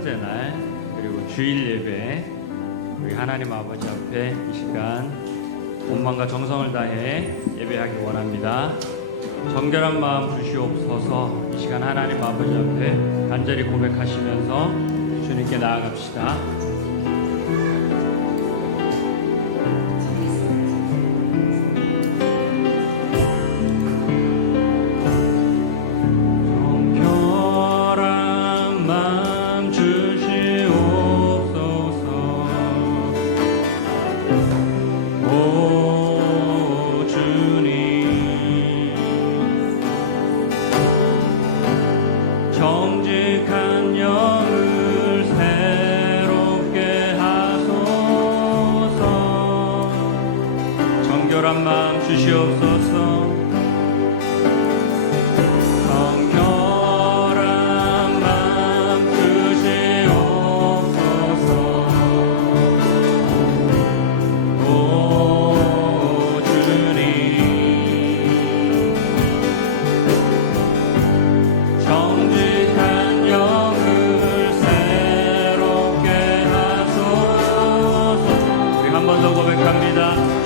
번째 날 그리고 주일 예배 우리 하나님 아버지 앞에 이 시간 온 마음과 정성을 다해 예배하기 원합니다. 정결한 마음 주시옵소서. 이 시간 하나님 아버지 앞에 간절히 고백하시면서 주님께 나아갑시다. 정직한 영을 새롭게 하소서. 정결한 마음 주시옵소서. 정결한 마음 주시옵소서. 오 주님, 정직한 영을 새롭게 하소서. 우리 한 번 더 고백합니다.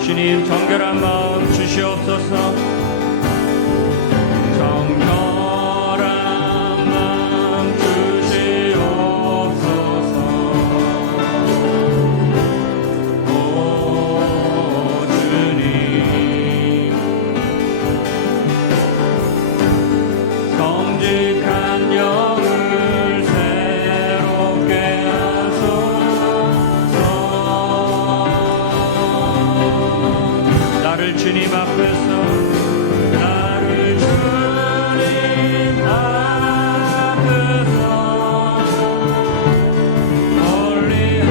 주님, 정결한 마음 주시옵소서. 정결한 마음 주시옵소서. 오 주님, 정직한 영을 새롭게 하소서. 나를 주님 앞에서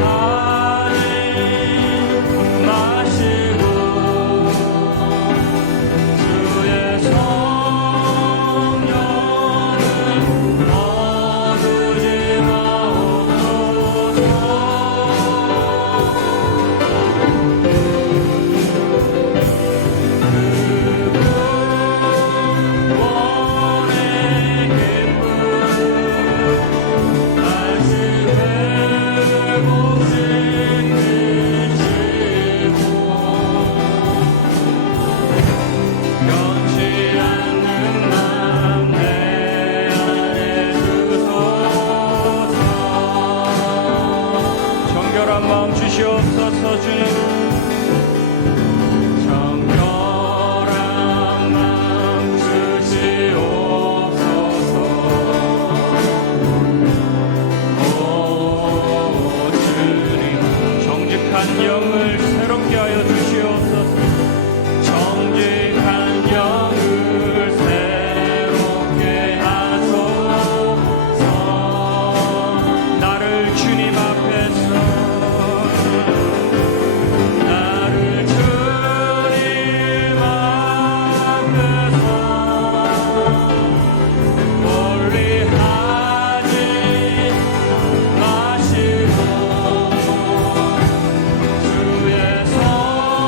멀리하지 마시고 주의 성령을 거두지 마옵소서. 원의 기쁨 다시 회복시키시고 변치 않는 마음 내 안에 주소서. 정결한 마음 주시옵소서. 주님, 정결한 마음 주시옵소서. 오 주님, 정직한 영을 새롭게 하여 주시옵소서. 정직한 영을 새롭게 하소서. 나를 주님 앞에서 나를 주님 앞에서 멀리하지 마시고 주의 성령을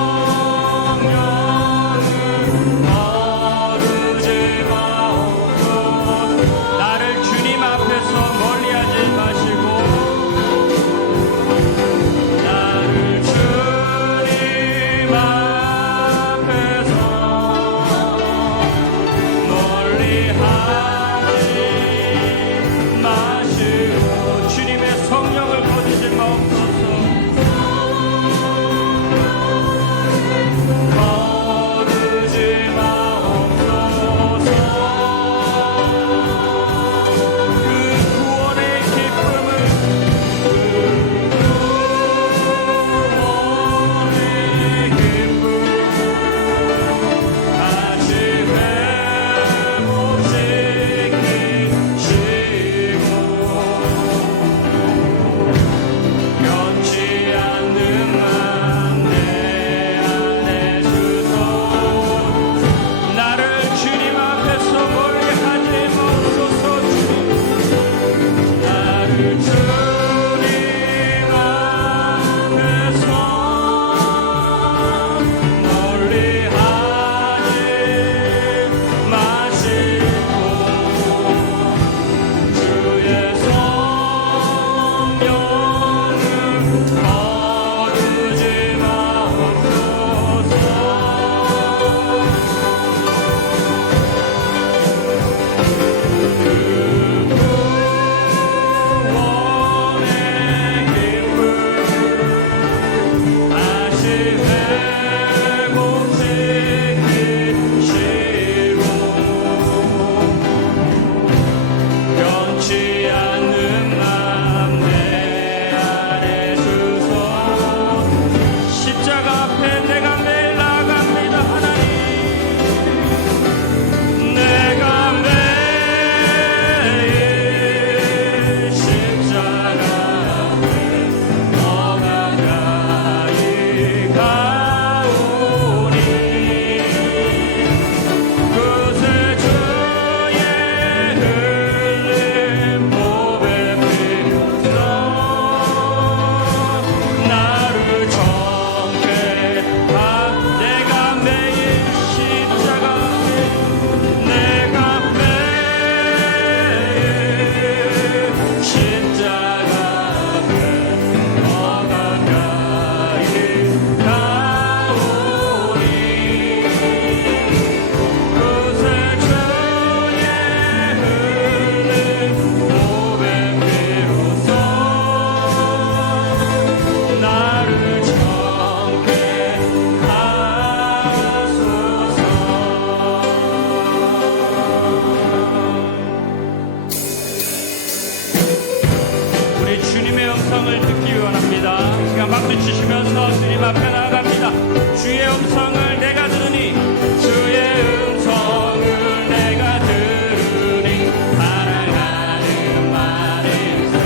외치시면서 주님 앞에 나아갑니다. 주의 음성을 내가 들으니 주의 음성을 내가 들으니 사랑하는 말일세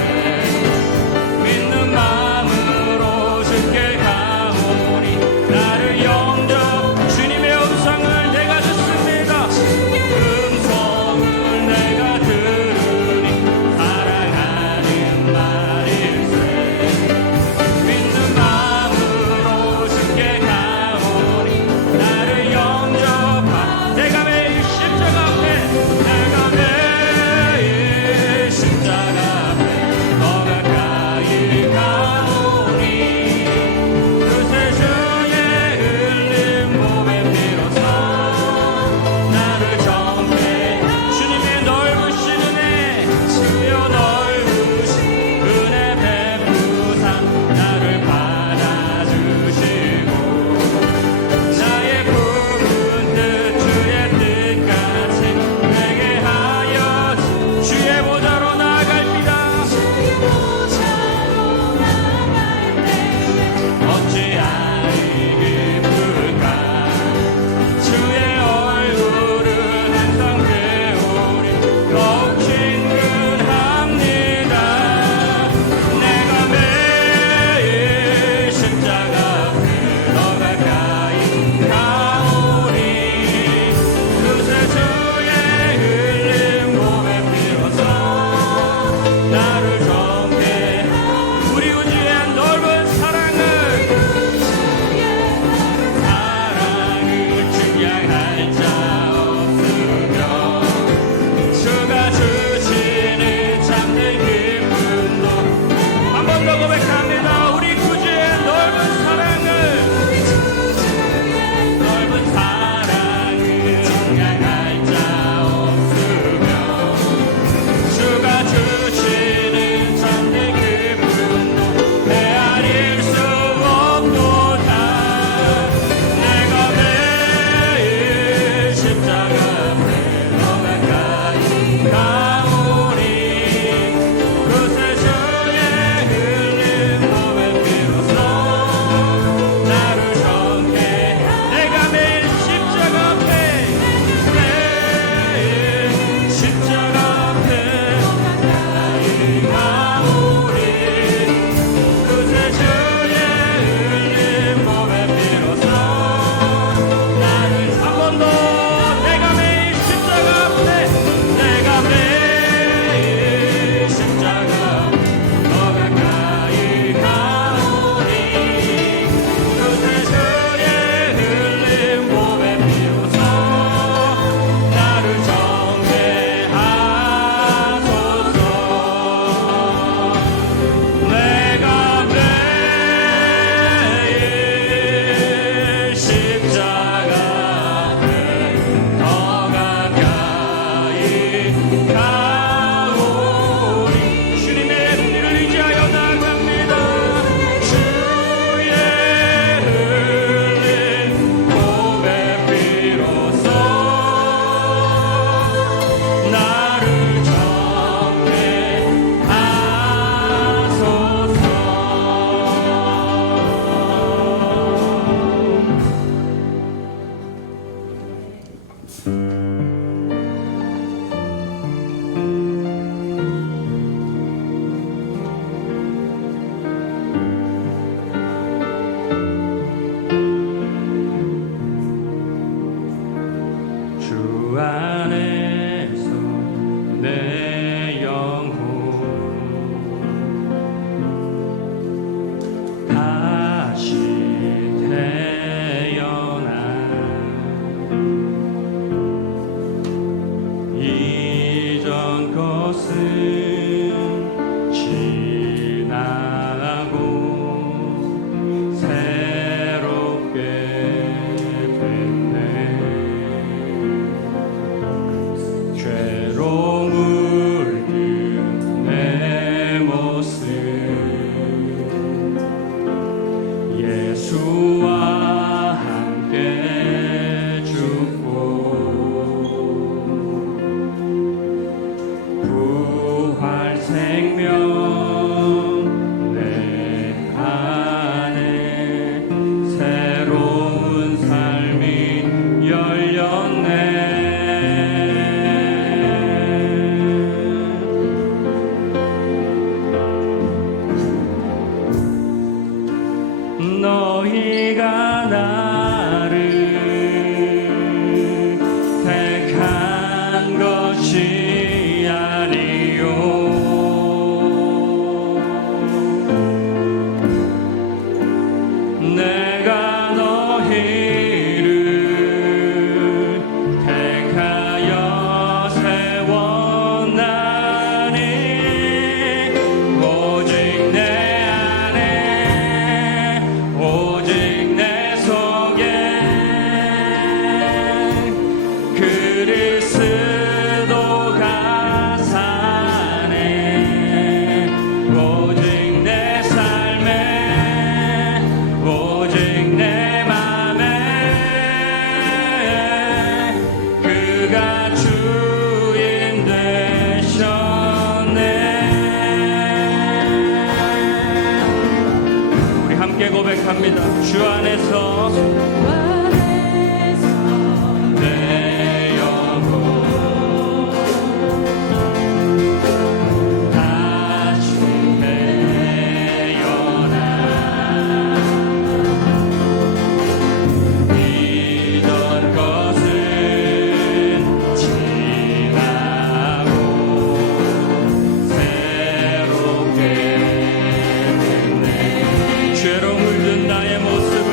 믿는 마음으로 주께 가오니 나를 영접 주님의 음성을 내가 듣습니다. 음성을 내가 들으니 사랑하는 말일세 믿는 마음으로 주께 가오니 나를 영접하 내가 매일 십자가 앞에 내가 매일 십자가 앞에 더 가까이 가오니 그새 주의 흘린 몸의 피로써 나를 정죄 주님의 넓으신 은혜 주여 넓으신 은혜 베푸사 나를 받아주시고 나의 품은 뜻 주의 뜻같이 내게 하여 주의 보좌로 나아갈니다. 어찌하리 기쁠까 주의 얼굴을 항상 배우니 더욱 친근합니다. 내가 매일 십자가 앞에 더 가까이 가오니 그새 주의 흘린 몸의 피로써 나를 정죄 우리 우주의 넓은 사랑을 증량할 자 없으며 주가 주시는 참된 기쁨도 한 번 더 고백합니다. 우리 구주의 넓은 사랑을 증량할 자 없으며 주가 주시는 참된 기쁨도 헤아릴 수 없도다. 내가 매일 십자가 앞에 더 가까이 가오니 그새 주의 흘린 몸의 피로써 나를 정죄 내가 매일 십자가 앞에 매일 십자가 앞에 가까이 가오니 그새 주의 흘린 몸의 피로써 나를 한 번 더 내가 매일 십자가 앞에 내가 매일 십자가 앞에 더 가까이 가오니 그새 주의 흘린 몸의 피로써 나를 정죄하소서. 내가 매일 십자가 앞에 더 가까이 가오니 주님의 피를 의지하여 나아갑니다. 주의 흘린 몸의 피로써 나를 정죄하소서. 주 안에서 내 영혼 다시 태어나 이전 것은 지나고 새롭게 됐네. 죄로 물든 내 모습 예수와 함께 죽고 부활 생명 내 안에 너희가 나를 택한 것이 아니요 내가 너희를 택하여 세웠나니 오직 내 안에 오직 내 속에 그리스도가 사네 오직 내 삶에 오직 내 맘에 그가 주인 되셨네 우리 함께 고백합니다 주 안에서 내 영혼 다시 태어나 이던 것은 지나고 새롭게 됐네 죄로 물든 나의 모습을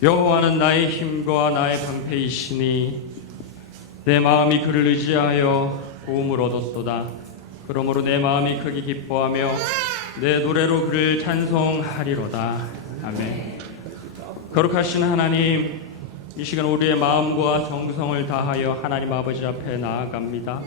여호와는 나의 힘과 나의 방패이시니 내 마음이 그를 의지하여 도움을 얻었도다. 그러므로 내 마음이 크게 기뻐하며 내 노래로 그를 찬송하리로다. 아멘. 거룩하신 하나님, 이 시간 우리의 마음과 정성을 다하여 하나님 아버지 앞에 나아갑니다.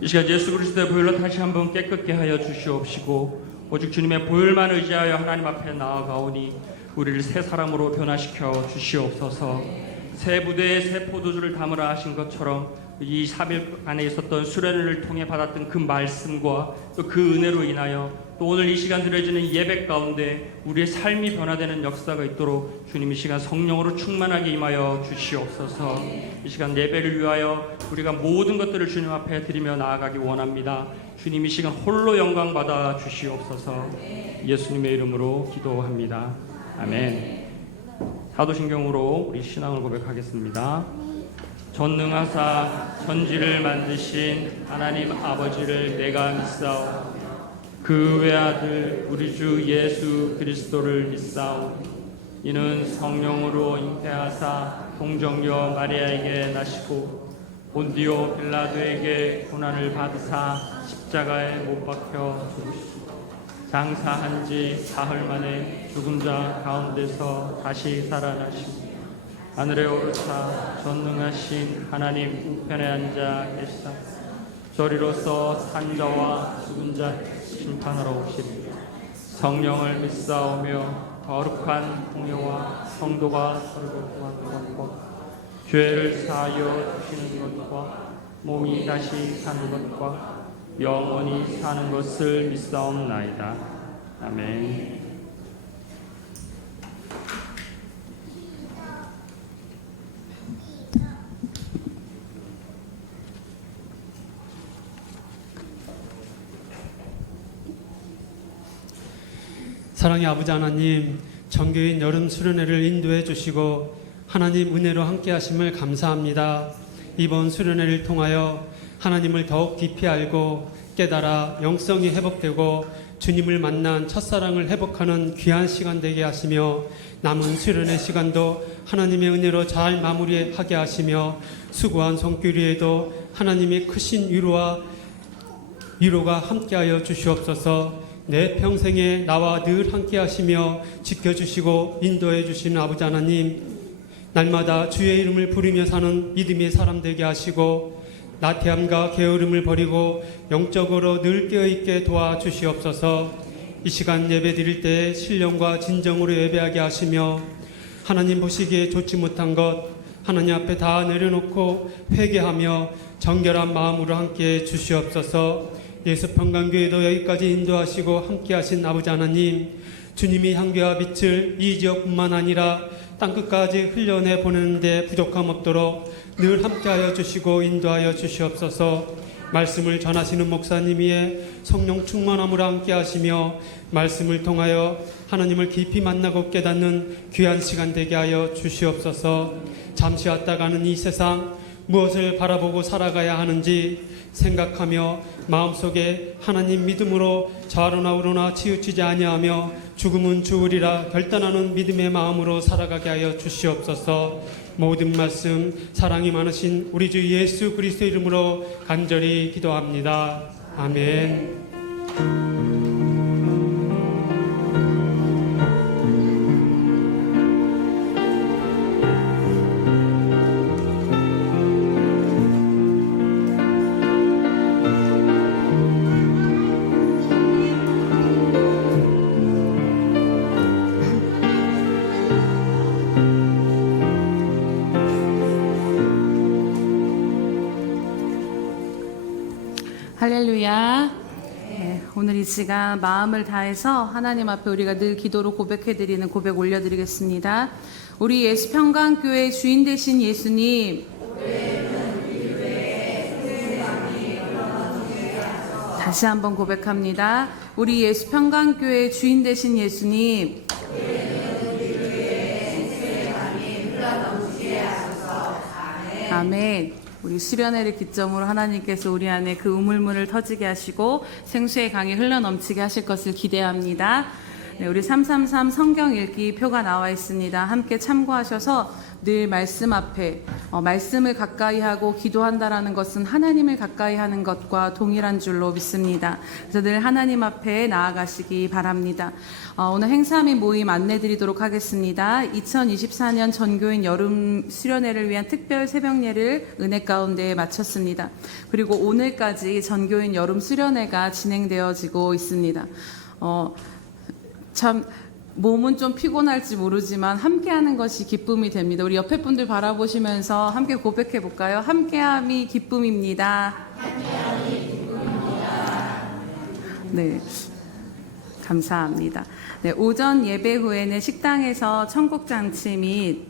이 시간 예수 그리스도의 보혈로 다시 한번 깨끗게 하여 주시옵시고 오직 주님의 보혈만 의지하여 하나님 앞에 나아가오니 우리를 새 사람으로 변화시켜 주시옵소서. 새 부대에 새 포도주를 담으라 하신 것처럼 이 3일 안에 있었던 수련회를 통해 받았던 그 말씀과 또 그 은혜로 인하여 또 오늘 이 시간 드려지는 예배 가운데 우리의 삶이 변화되는 역사가 있도록 주님 이 시간 성령으로 충만하게 임하여 주시옵소서. 이 시간 예배를 위하여 우리가 모든 것들을 주님 앞에 드리며 나아가기 원합니다. 주님 이 시간 홀로 영광 받아 주시옵소서. 예수님의 이름으로 기도합니다. 아멘. 사도신경으로 우리 신앙을 고백하겠습니다. 전능하사 천지를 만드신 하나님 아버지를 내가 믿사오. 그 외아들 우리 주 예수 그리스도를 믿사오. 이는 성령으로 잉태하사 동정녀 마리아에게 나시고 본디오 빌라도에게 고난을 받으사 십자가에 못 박혀 죽으시고 장사한 지 사흘 만에 죽은 자 가운데서 다시 살아나시고 하늘에 오르사 전능하신 하나님 우편에 앉아 계시사 저리로서 산자와 죽은 자 심판하러 오시리. 성령을 믿사오며 거룩한 공예와 성도가 서로 도와주는 것, 죄를 사하여 주시는 것과 몸이 다시 사는 것과 영원히 사는 것을 믿사옵나이다. 아멘. 사랑의 아버지 하나님, 정교인 여름 수련회를 인도해 주시고 하나님 은혜로 함께 하심을 감사합니다. 이번 수련회를 통하여 하나님을 더욱 깊이 알고 깨달아 영성이 회복되고 주님을 만난 첫사랑을 회복하는 귀한 시간 되게 하시며 남은 수련회 시간도 하나님의 은혜로 잘 마무리하게 하시며 수고한 손길위에도 하나님의 크신 위로가 함께하여 주시옵소서. 내 평생에 나와 늘 함께 하시며 지켜주시고 인도해 주시는 아버지 하나님, 날마다 주의 이름을 부르며 사는 믿음의 사람 되게 하시고 나태함과 게으름을 버리고 영적으로 늘 깨어있게 도와주시옵소서. 이 시간 예배 드릴 때 신령과 진정으로 예배하게 하시며 하나님 보시기에 좋지 못한 것 하나님 앞에 다 내려놓고 회개하며 정결한 마음으로 함께 주시옵소서. 예수 평강교회도 여기까지 인도하시고 함께하신 아버지 하나님, 주님이 향기와 빛을 이 지역뿐만 아니라 땅끝까지 흘려내 보내는데 부족함 없도록 늘 함께하여 주시고 인도하여 주시옵소서. 말씀을 전하시는 목사님 위에 성령 충만함으로 함께하시며 말씀을 통하여 하나님을 깊이 만나고 깨닫는 귀한 시간 되게 하여 주시옵소서. 잠시 왔다 가는 이 세상 무엇을 바라보고 살아가야 하는지 생각하며 마음속에 하나님 믿음으로 좌로나 우로나 치우치지 아니하며 죽음은 주으리라 결단하는 믿음의 마음으로 살아가게 하여 주시옵소서. 모든 말씀 사랑이 많으신 우리 주 예수 그리스도 이름으로 간절히 기도합니다. 아멘. 할렐루야. 네, 오늘 이 시간 마음을 다해서 하나님 앞에 우리가 늘 기도로 고백해드리는 고백 올려드리겠습니다. 우리 예수 평강교회 주인 되신 예수님, 다시 한번 고백합니다. 우리 예수 평강교회 주인 되신 예수님, 아멘. 우리 수련회를 기점으로 하나님께서 우리 안에 그 우물물을 터지게 하시고 생수의 강이 흘러넘치게 하실 것을 기대합니다. 네, 우리 333 성경 읽기 표가 나와 있습니다. 함께 참고하셔서 늘 말씀 앞에 말씀을 가까이 하고 기도한다라는 것은 하나님을 가까이 하는 것과 동일한 줄로 믿습니다. 그래서 늘 하나님 앞에 나아가시기 바랍니다. 오늘 행사 및 모임 안내드리도록 하겠습니다. 2024년 전교인 여름 수련회를 위한 특별 새벽예를 은혜 가운데 마쳤습니다. 그리고 오늘까지 전교인 여름 수련회가 진행되어지고 있습니다. 참 몸은 좀 피곤할지 모르지만 함께하는 것이 기쁨이 됩니다. 우리 옆에 분들 바라보시면서 함께 고백해 볼까요? 함께함이 기쁨입니다. 네, 감사합니다. 네, 오전 예배 후에는 식당에서 천국잔치 및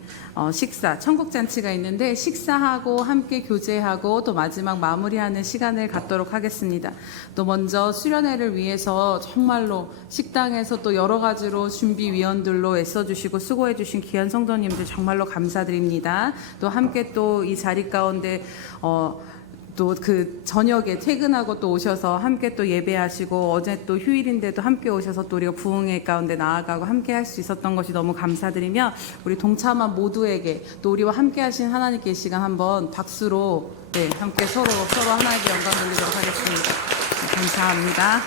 천국잔치가 있는데 식사하고 함께 교제하고 또 마지막 마무리하는 시간을 갖도록 하겠습니다. 또 먼저 수련회를 위해서 정말로 식당에서 또 여러 가지로 준비위원들로 애써주시고 수고해주신 귀한 성도님들 정말로 감사드립니다. 또 함께 또 이 자리 가운데 또 그 저녁에 퇴근하고 또 오셔서 함께 또 예배하시고 어제 또 휴일인데도 함께 오셔서 또 우리가 부흥회 가운데 나아가고 함께 할 수 있었던 것이 너무 감사드리며 우리 동참한 모두에게 또 우리와 함께 하신 하나님께 이 시간 한번 박수로 함께 서로 하나님께 영광 돌리도록 하겠습니다. 네, 감사합니다.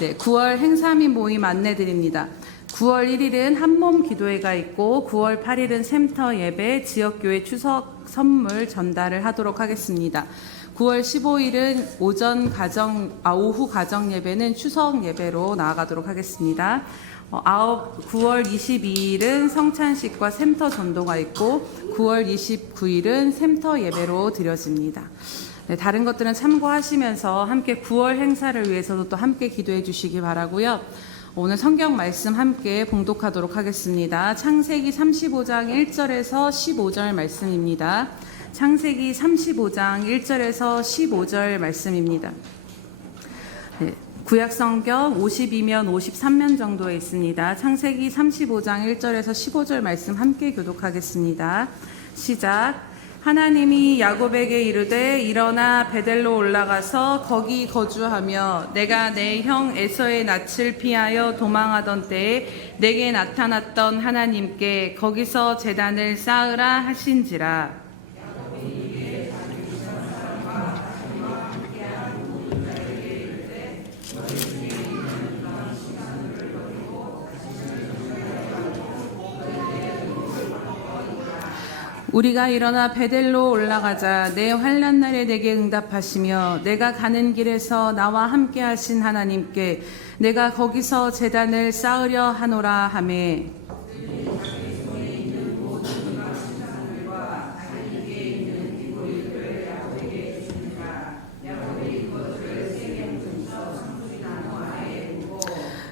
네, 9월 행사 및 모임 안내드립니다. 9월 1일은 한몸 기도회가 있고 9월 8일은 샘터 예배 지역교회 추석 선물 전달을 하도록 하겠습니다. 9월 15일은 오후 가정 예배는 추석 예배로 나아가도록 하겠습니다. 9월 22일은 성찬식과 샘터 전도가 있고 9월 29일은 샘터 예배로 드려집니다. 네, 다른 것들은 참고하시면서 함께 9월 행사를 위해서도 또 함께 기도해 주시기 바라고요. 오늘 성경 말씀 함께 봉독하도록 하겠습니다. 창세기 35장 1절에서 15절 말씀입니다. 창세기 35장 1절에서 15절 말씀입니다. 네, 구약 성경 52면 53면 정도에 있습니다. 창세기 35장 1절에서 15절 말씀 함께 교독하겠습니다. 시작. 하나님이 야곱에게 이르되 일어나 베델로 올라가서 거기 거주하며 내가 내 형 에서의 낯을 피하여 도망하던 때에 내게 나타났던 하나님께 거기서 제단을 쌓으라 하신지라. 우리가 일어나 베델로 올라가자. 내 환난 날에 내게 응답하시며 내가 가는 길에서 나와 함께 하신 하나님께 내가 거기서 제단을 쌓으려 하노라 하매.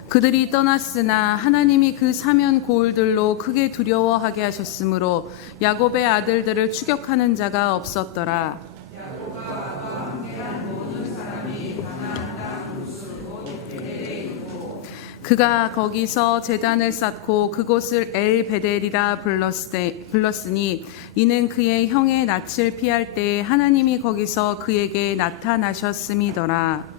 그들이 떠났으나 하나님이 그 사면 고울들로 크게 두려워하게 하셨으므로 야곱의 아들들을 추격하는 자가 없었더라. 그가 거기서 제단을 쌓고 그곳을 엘 베델이라 불렀으니 이는 그의 형의 낯을 피할 때에 하나님이 거기서 그에게 나타나셨음이더라.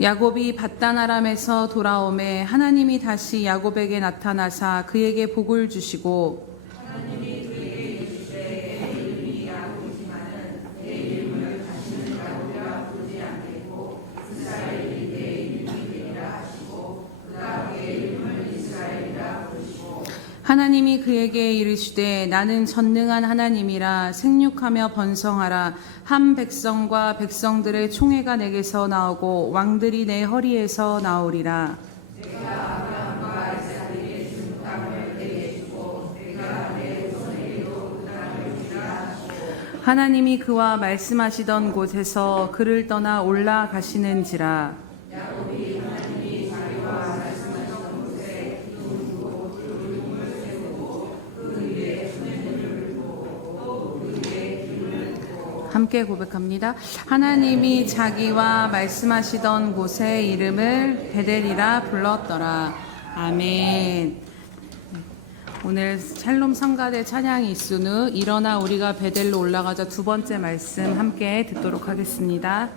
야곱이 밧단 아람에서 돌아오매 하나님이 다시 야곱에게 나타나사 그에게 복을 주시고 하나님이 그에게 이르시되 나는 전능한 하나님이라 생육하며 번성하라. 한 백성과 백성들의 총회가 내게서 나오고 왕들이 내 허리에서 나오리라. 하나님이 그와 말씀하시던 곳에서 그를 떠나 올라가시는지라. 함께 고백합니다. 하나님이 자기와 말씀하시던 곳의 이름을 베델이라 불렀더라. 아멘. 오늘 샬롬 성가대 찬양이 있으누 일어나 우리가 베델로 올라가자 두 번째 말씀 함께 듣도록 하겠습니다.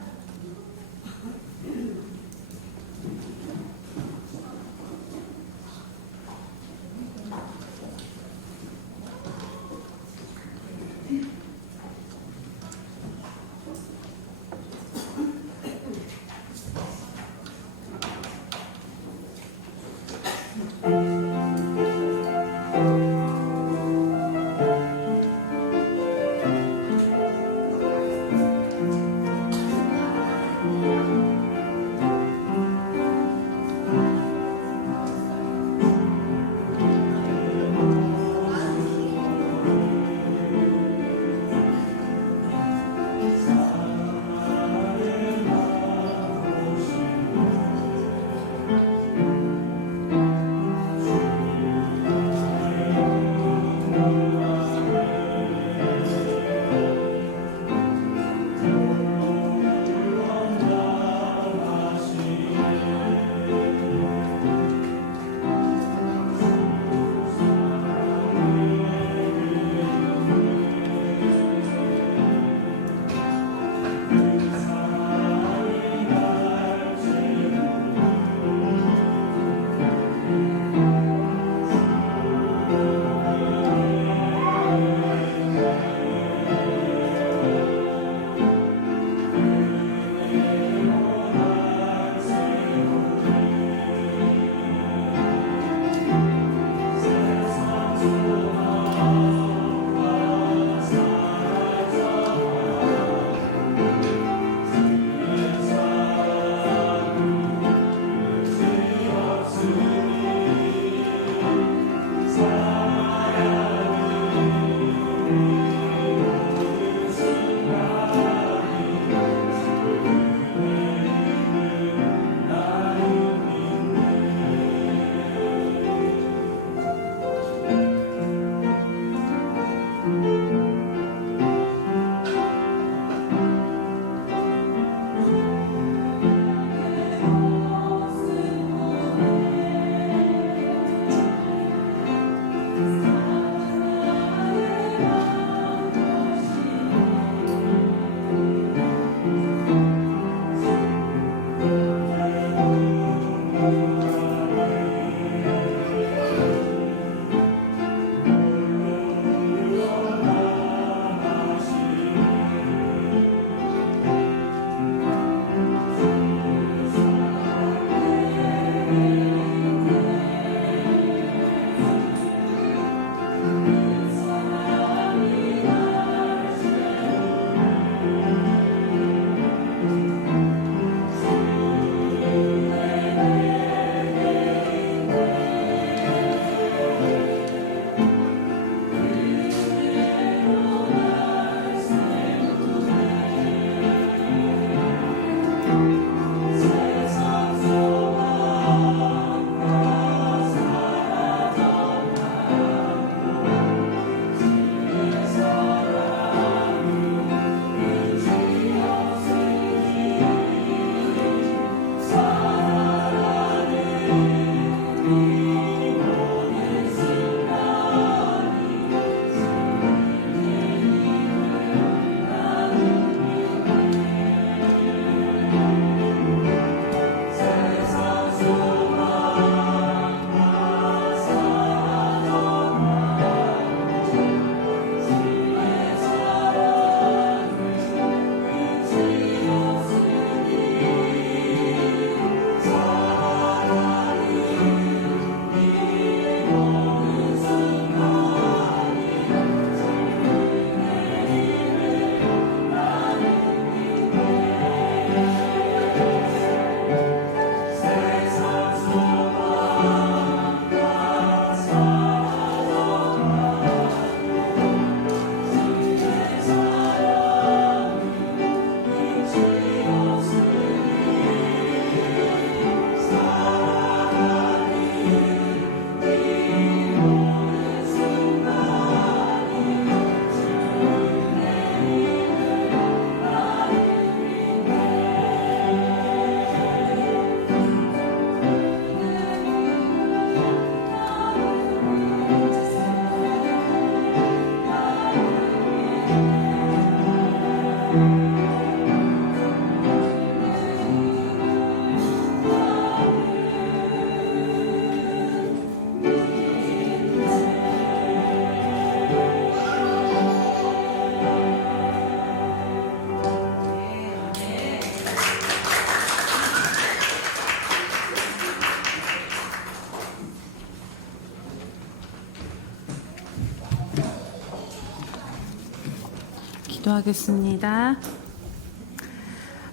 기도하겠습니다.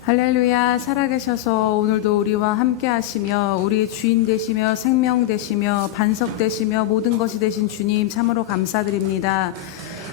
할렐루야. 살아계셔서 오늘도 우리와 함께 하시며 우리의 주인 되시며 생명 되시며 반석 되시며 모든 것이 되신 주님 참으로 감사드립니다.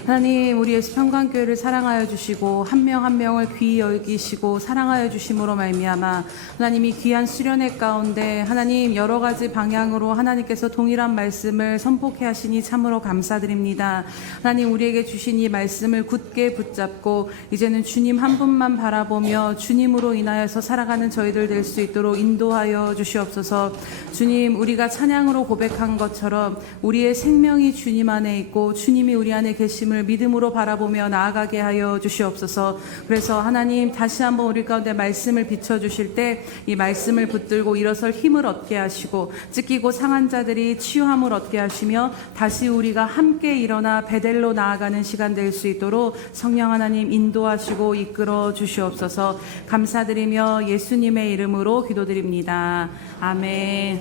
하나님, 우리 예수 평강교회를 사랑하여 주시고 한 명 한 명을 귀히 여기시고 사랑하여 주심으로 말미암아 하나님이 귀한 수련회 가운데 하나님 여러 가지 방향으로 하나님께서 동일한 말씀을 선포케 하시니 참으로 감사드립니다. 하나님, 우리에게 주신 이 말씀을 굳게 붙잡고 이제는 주님 한 분만 바라보며 주님으로 인하여서 살아가는 저희들 될 수 있도록 인도하여 주시옵소서. 주님, 우리가 찬양으로 고백한 것처럼 우리의 생명이 주님 안에 있고 주님이 우리 안에 계심을 믿음으로 바라보며 나아가게 하여 주시옵소서. 그래서 하나님, 다시 한번 우리 가운데 말씀을 비춰주실 때 이 말씀을 붙들고 일어설 힘을 얻게 하시고 찢기고 상한 자들이 치유함을 얻게 하시며 다시 우리가 함께 일어나 베델로 나아가는 시간 될 수 있도록 성령 하나님 인도하시고 이끌어 주시옵소서. 감사드리며 예수님의 이름으로 기도드립니다. 아멘.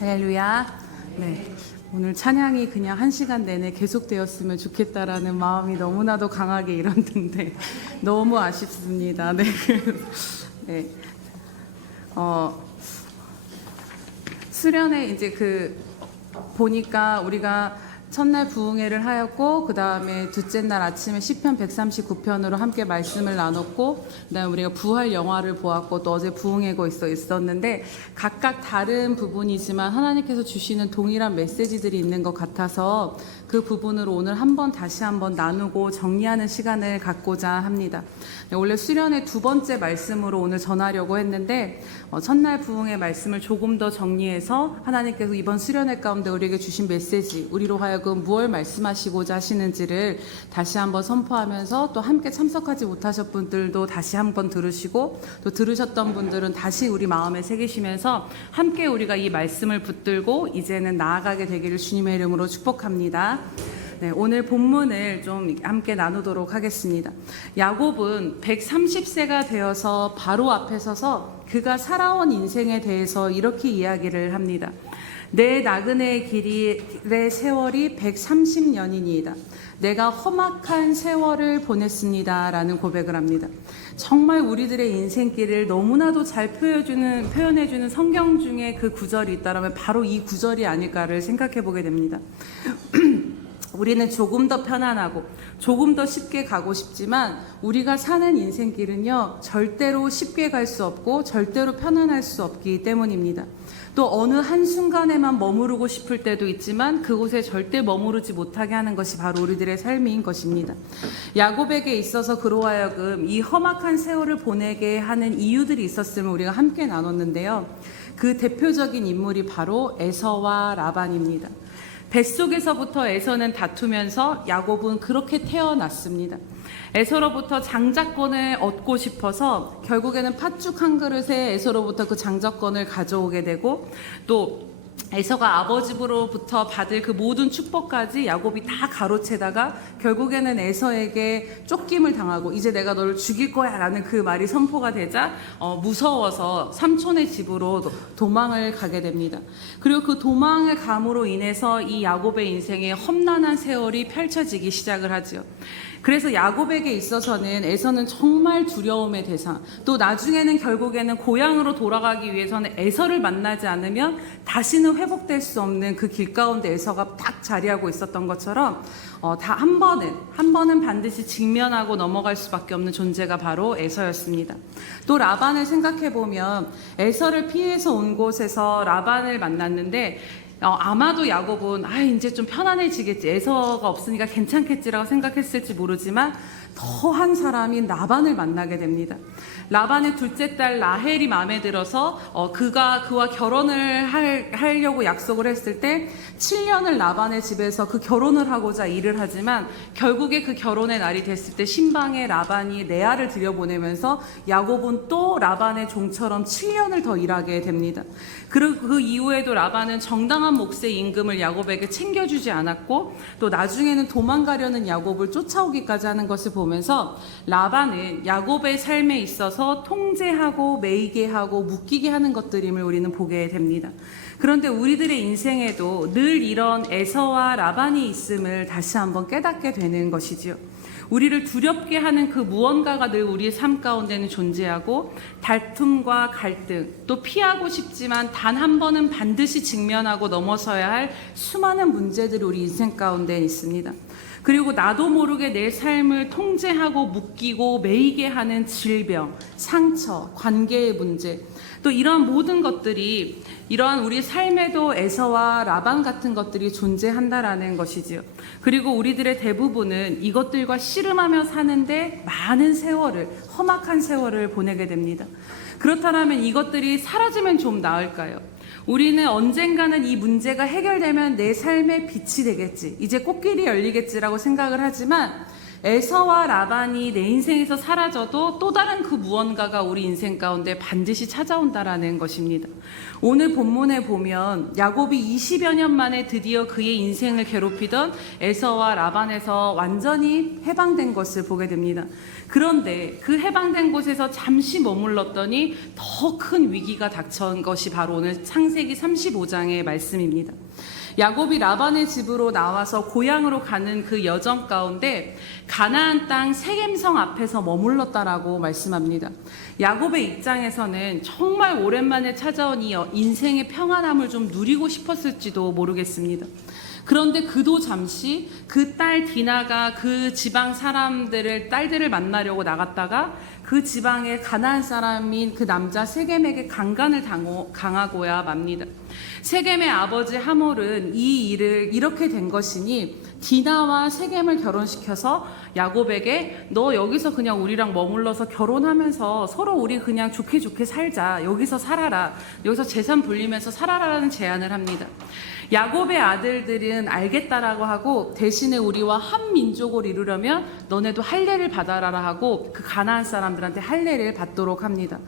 할렐루야. 네. 오늘 찬양이 그냥 1시간 내내 계속되었으면 좋겠다라는 마음이 너무나도 강하게 일었는데 너무 아쉽습니다. 네. 네. 수련회 이제 보니까 우리가 첫날 부흥회를 하였고 그 다음에 둘째 날 아침에 시편 139편으로 함께 말씀을 나눴고 그 다음에 우리가 부활 영화를 보았고 또 어제 부흥회가 있었는데 각각 다른 부분이지만 하나님께서 주시는 동일한 메시지들이 있는 것 같아서 그 부분으로 오늘 다시 한번 나누고 정리하는 시간을 갖고자 합니다. 네, 원래 수련회 두 번째 말씀으로 오늘 전하려고 했는데 첫날 부흥의 말씀을 조금 더 정리해서 하나님께서 이번 수련회 가운데 우리에게 주신 메시지, 우리로 하여금 무엇을 말씀하시고자 하시는지를 다시 한번 선포하면서 또 함께 참석하지 못하셨던 분들도 다시 한번 들으시고 또 들으셨던 분들은 다시 우리 마음에 새기시면서 함께 우리가 이 말씀을 붙들고 이제는 나아가게 되기를 주님의 이름으로 축복합니다. 네, 오늘 본문을 좀 함께 나누도록 하겠습니다. 야곱은 130세가 되어서 바로 앞에 서서 그가 살아온 인생에 대해서 이렇게 이야기를 합니다. 내 나그네의 길의 세월이 130년이니이다. 내가 험악한 세월을 보냈습니다. 라는 고백을 합니다. 정말 우리들의 인생길을 너무나도 잘 표현해주는 성경 중에 그 구절이 있다면 바로 이 구절이 아닐까를 생각해 보게 됩니다. 우리는 조금 더 편안하고 조금 더 쉽게 가고 싶지만 우리가 사는 인생길은요 절대로 쉽게 갈 수 없고 절대로 편안할 수 없기 때문입니다. 또 어느 한순간에만 머무르고 싶을 때도 있지만 그곳에 절대 머무르지 못하게 하는 것이 바로 우리들의 삶인 것입니다. 야곱에게 있어서 그로 하여금 이 험악한 세월을 보내게 하는 이유들이 있었음을 우리가 함께 나눴는데요. 그 대표적인 인물이 바로 에서와 라반입니다. 뱃속에서부터 에서는 다투면서 야곱은 그렇게 태어났습니다. 에서로부터 장자권을 얻고 싶어서 결국에는 팥죽 한 그릇에 에서로부터 그 장자권을 가져오게 되고 또 에서가 아버지로부터 받을 그 모든 축복까지 야곱이 다 가로채다가 결국에는 에서에게 쫓김을 당하고 이제 내가 너를 죽일 거야 라는 그 말이 선포가 되자 무서워서 삼촌의 집으로 도망을 가게 됩니다. 그리고 그 도망을 감으로 인해서 이 야곱의 인생에 험난한 세월이 펼쳐지기 시작을 하죠. 그래서 야곱에게 있어서는 에서는 정말 두려움의 대상, 또 나중에는 결국에는 고향으로 돌아가기 위해서는 에서를 만나지 않으면 다시는 회복될 수 없는 그 길 가운데 에서가 딱 자리하고 있었던 것처럼 다 한 번은 반드시 직면하고 넘어갈 수밖에 없는 존재가 바로 에서였습니다. 또 라반을 생각해 보면 에서를 피해서 온 곳에서 라반을 만났는데 아마도 야곱은 이제 좀 편안해지겠지, 에서가 없으니까 괜찮겠지라고 생각했을지 모르지만 더 한 사람인 라반을 만나게 됩니다. 라반의 둘째 딸 라헬이 마음에 들어서 그와 결혼을 하려고 약속을 했을 때 7년을 라반의 집에서 그 결혼을 하고자 일을 하지만 결국에 그 결혼의 날이 됐을 때 신방에 라반이 레아를 들여보내면서 야곱은 또 라반의 종처럼 7년을 더 일하게 됩니다. 그리고 그 이후에도 라반은 정당한 몫의 임금을 야곱에게 챙겨주지 않았고 또 나중에는 도망가려는 야곱을 쫓아오기까지 하는 것을 보면서 라반은 야곱의 삶에 있어서 통제하고 매이게 하고 묶이게 하는 것들임을 우리는 보게 됩니다. 그런데 우리들의 인생에도 늘 이런 에서와 라반이 있음을 다시 한번 깨닫게 되는 것이지요. 우리를 두렵게 하는 그 무언가가 늘 우리의 삶 가운데는 존재하고 다툼과 갈등, 또 피하고 싶지만 단 한 번은 반드시 직면하고 넘어서야 할 수많은 문제들이 우리 인생 가운데 있습니다. 그리고 나도 모르게 내 삶을 통제하고 묶이고 매이게 하는 질병, 상처, 관계의 문제, 또 이러한 모든 것들이 이러한 우리 삶에도 에서와 라반 같은 것들이 존재한다라는 것이지요. 그리고 우리들의 대부분은 이것들과 씨름하며 사는데 많은 세월을, 험악한 세월을 보내게 됩니다. 그렇다면 이것들이 사라지면 좀 나을까요? 우리는 언젠가는 이 문제가 해결되면 내 삶의 빛이 되겠지, 이제 꽃길이 열리겠지라고 생각을 하지만 에서와 라반이 내 인생에서 사라져도 또 다른 그 무언가가 우리 인생 가운데 반드시 찾아온다라는 것입니다. 오늘 본문에 보면 야곱이 20여 년 만에 드디어 그의 인생을 괴롭히던 에서와 라반에서 완전히 해방된 것을 보게 됩니다. 그런데 그 해방된 곳에서 잠시 머물렀더니 더 큰 위기가 닥쳐온 것이 바로 오늘 창세기 35장의 말씀입니다. 야곱이 라반의 집으로 나와서 고향으로 가는 그 여정 가운데 가나안 땅 세겜성 앞에서 머물렀다라고 말씀합니다. 야곱의 입장에서는 정말 오랜만에 찾아온 이 인생의 평안함을 좀 누리고 싶었을지도 모르겠습니다. 그런데 그도 잠시 그 딸 디나가 그 지방 사람들을 딸들을 만나려고 나갔다가 그 지방의 가나안 사람인 그 남자 세겜에게 강간을 당하고야 맙니다. 세겜의 아버지 하몰은 이 일을 이렇게 된 것이니 디나와 세겜을 결혼시켜서 야곱에게 너 여기서 그냥 우리랑 머물러서 결혼하면서 서로 우리 그냥 좋게 살자, 여기서 살아라, 여기서 재산 불리면서 살아라라는 제안을 합니다. 야곱의 아들들은 알겠다라고 하고 대신에 우리와 한 민족을 이루려면 너네도 할례를 받아라라 하고 그 가나안 사람들한테 할례를 받도록 합니다.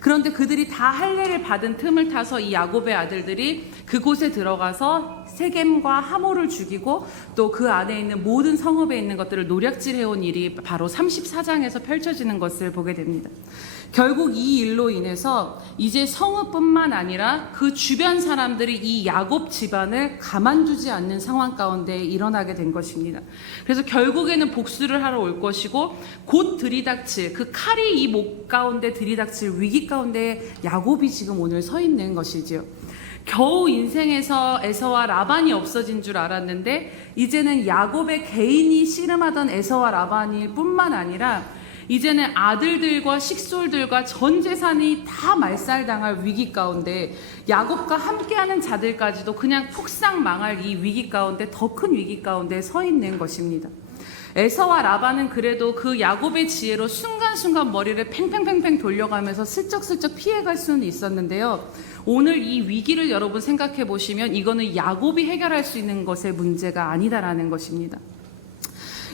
그런데 그들이 다 할례를 받은 틈을 타서 이 야곱의 아들들이 그곳에 들어가서 세겜과 하몰을 죽이고 또 그 안에 있는 모든 성읍에 있는 것들을 노략질해온 일이 바로 34장에서 펼쳐지는 것을 보게 됩니다. 결국 이 일로 인해서 이제 성읍뿐만 아니라 그 주변 사람들이 이 야곱 집안을 가만두지 않는 상황 가운데 일어나게 된 것입니다. 그래서 결국에는 복수를 하러 올 것이고 곧 들이닥칠 그 칼이 이 목 가운데 들이닥칠 위기 가운데 야곱이 지금 오늘 서 있는 것이지요. 겨우 인생에서 에서와 라반이 없어진 줄 알았는데 이제는 야곱의 개인이 씨름하던 에서와 라반일 뿐만 아니라 이제는 아들들과 식솔들과 전 재산이 다 말살당할 위기 가운데 야곱과 함께하는 자들까지도 그냥 폭삭 망할 이 위기 가운데 더 큰 위기 가운데 서 있는 것입니다. 에서와 라반은 그래도 그 야곱의 지혜로 순간순간 머리를 팽팽팽팽 돌려가면서 슬쩍슬쩍 피해갈 수는 있었는데요. 오늘 이 위기를 여러분 생각해 보시면 이거는 야곱이 해결할 수 있는 것의 문제가 아니다라는 것입니다.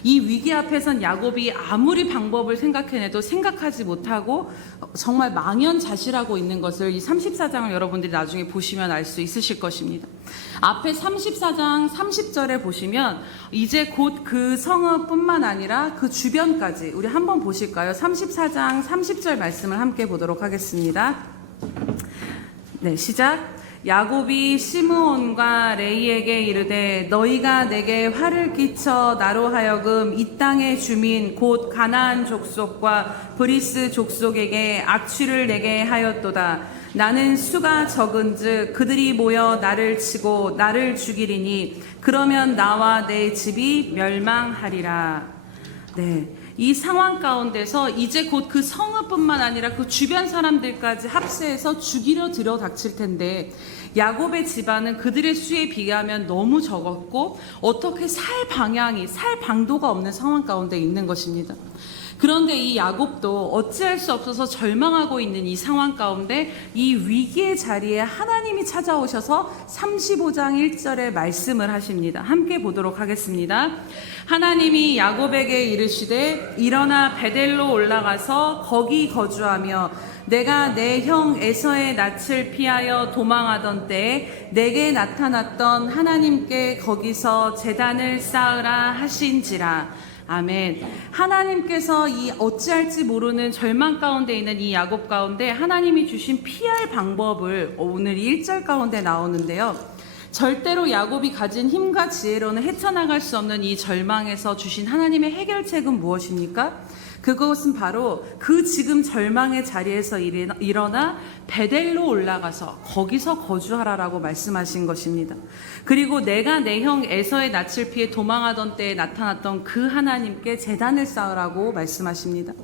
이 위기 앞에선 야곱이 아무리 방법을 생각해내도 생각하지 못하고 정말 망연자실하고 있는 것을 이 34장을 여러분들이 나중에 보시면 알 수 있으실 것입니다. 앞에 34장 30절에 보시면 이제 곧 그 성읍뿐만 아니라 그 주변까지 우리 한번 보실까요? 34장 30절 말씀을 함께 보도록 하겠습니다. 네, 시작. 야곱이 시므온과 레이에게 이르되 너희가 내게 화를 끼쳐 나로 하여금 이 땅의 주민 곧 가나안 족속과 브리스 족속에게 악취를 내게 하였도다. 나는 수가 적은즉 그들이 모여 나를 치고 나를 죽이리니 그러면 나와 내 집이 멸망하리라. 네. 이 상황 가운데서 이제 곧 그 성읍뿐만 아니라 그 주변 사람들까지 합세해서 죽이려 들어닥칠 텐데 야곱의 집안은 그들의 수에 비하면 너무 적었고 어떻게 살 방도가 없는 상황 가운데 있는 것입니다. 그런데 이 야곱도 어찌할 수 없어서 절망하고 있는 이 상황 가운데 이 위기의 자리에 하나님이 찾아오셔서 35장 1절에 말씀을 하십니다. 함께 보도록 하겠습니다. 하나님이 야곱에게 이르시되 일어나 베델로 올라가서 거기 거주하며 내가 내 형 에서의 낯을 피하여 도망하던 때에 내게 나타났던 하나님께 거기서 제단을 쌓으라 하신지라. 아멘. 하나님께서 이 어찌할지 모르는 절망 가운데 있는 이 야곱 가운데 하나님이 주신 피할 방법을 오늘 1절 가운데 나오는데요. 절대로 야곱이 가진 힘과 지혜로는 헤쳐나갈 수 없는 이 절망에서 주신 하나님의 해결책은 무엇입니까? 그것은 바로 그 지금 절망의 자리에서 일어나 베델로 올라가서 거기서 거주하라라고 말씀하신 것입니다. 그리고 내가 내 형 에서의 낯을 피해 도망하던 때에 나타났던 그 하나님께 제단을 쌓으라고 말씀하십니다.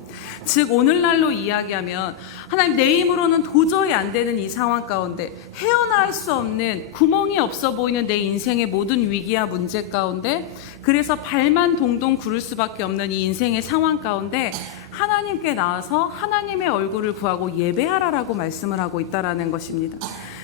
즉 오늘날로 이야기하면 하나님 내 힘으로는 도저히 안 되는 이 상황 가운데 헤어나올 수 없는 구멍이 없어 보이는 내 인생의 모든 위기와 문제 가운데 그래서 발만 동동 구를 수밖에 없는 이 인생의 상황 가운데 하나님께 나와서 하나님의 얼굴을 구하고 예배하라라고 말씀을 하고 있다라는 것입니다.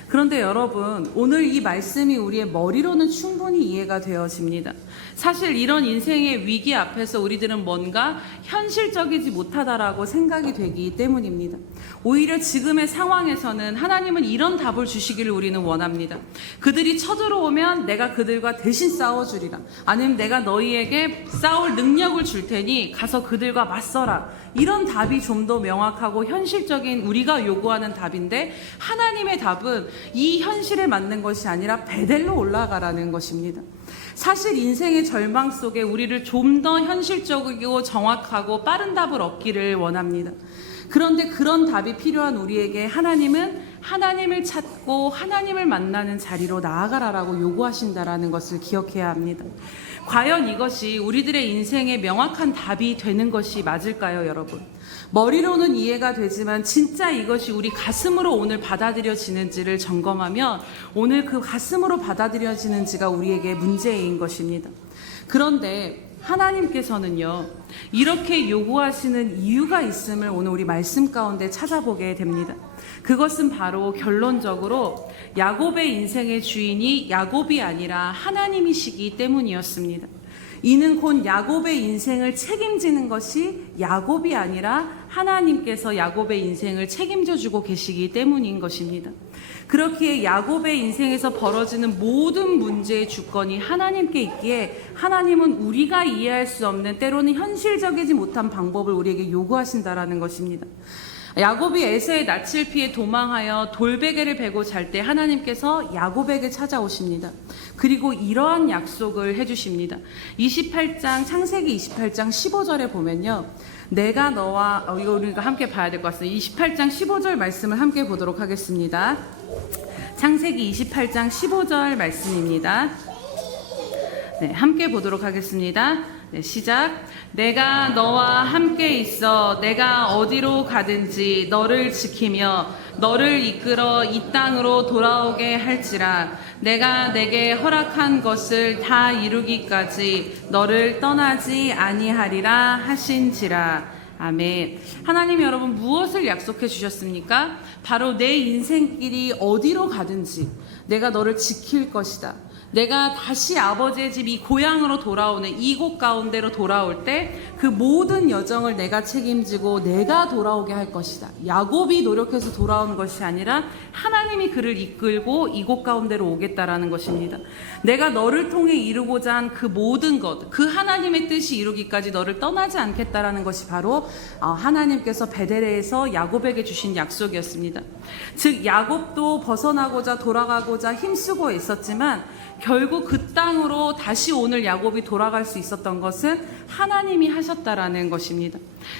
그런데 여러분, 오늘 이 말씀이 우리의 머리로는 충분히 이해가 되어집니다. 사실 이런 인생의 위기 앞에서 우리들은 뭔가 현실적이지 못하다라고 생각이 되기 때문입니다. 오히려 지금의 상황에서는 하나님은 이런 답을 주시기를 우리는 원합니다. 그들이 쳐들어오면 내가 그들과 대신 싸워주리라. 아니면 내가 너희에게 싸울 능력을 줄 테니 가서 그들과 맞서라. 이런 답이 좀 더 명확하고 현실적인 우리가 요구하는 답인데 하나님의 답은 이 현실에 맞는 것이 아니라 베델로 올라가라는 것입니다. 사실 인생의 절망 속에 우리를 좀 더 현실적이고 정확하고 빠른 답을 얻기를 원합니다. 그런데 그런 답이 필요한 우리에게 하나님은 하나님을 찾고 하나님을 만나는 자리로 나아가라라고 요구하신다라는 것을 기억해야 합니다. 과연 이것이 우리들의 인생의 명확한 답이 되는 것이 맞을까요, 여러분? 머리로는 이해가 되지만 진짜 이것이 우리 가슴으로 오늘 받아들여지는지를 점검하면 오늘 그 가슴으로 받아들여지는지가 우리에게 문제인 것입니다. 그런데 하나님께서는요, 이렇게 요구하시는 이유가 있음을 오늘 우리 말씀 가운데 찾아보게 됩니다. 그것은 바로 결론적으로 야곱의 인생의 주인이 야곱이 아니라 하나님이시기 때문이었습니다. 이는 곧 야곱의 인생을 책임지는 것이 야곱이 아니라 하나님께서 야곱의 인생을 책임져 주고 계시기 때문인 것입니다. 그렇기에 야곱의 인생에서 벌어지는 모든 문제의 주권이 하나님께 있기에 하나님은 우리가 이해할 수 없는 때로는 현실적이지 못한 방법을 우리에게 요구하신다라는 것입니다. 야곱이 에서의 낯을 피해 도망하여 돌베개를 베고 잘 때 하나님께서 야곱에게 찾아오십니다. 그리고 이러한 약속을 해주십니다. 28장 창세기 28장 15절에 보면요, 내가 너와 이거 우리가 함께 봐야 될 것 같습니다. 28장 15절 말씀을 함께 보도록 하겠습니다. 창세기 28장 15절 말씀입니다. 네, 함께 보도록 하겠습니다. 네, 시작. 내가 너와 함께 있어 내가 어디로 가든지 너를 지키며 너를 이끌어 이 땅으로 돌아오게 할지라. 내가 내게 허락한 것을 다 이루기까지 너를 떠나지 아니하리라 하신지라. 아멘. 하나님 여러분 무엇을 약속해 주셨습니까? 바로 내 인생길이 어디로 가든지 내가 너를 지킬 것이다. 내가 다시 아버지의 집 이 고향으로 돌아오는 이곳 가운데로 돌아올 때 그 모든 여정을 내가 책임지고 내가 돌아오게 할 것이다. 야곱이 노력해서 돌아오는 것이 아니라 하나님이 그를 이끌고 이곳 가운데로 오겠다라는 것입니다. 내가 너를 통해 이루고자 한 그 모든 것, 그 하나님의 뜻이 이루기까지 너를 떠나지 않겠다라는 것이 바로 하나님께서 베델에서 야곱에게 주신 약속이었습니다. 즉 야곱도 벗어나고자 돌아가고자 힘쓰고 있었지만 결국 그 땅으로 다시 오늘 야곱이 돌아갈 수 있었던 것은 하나님이 하셨다라는 것입니다.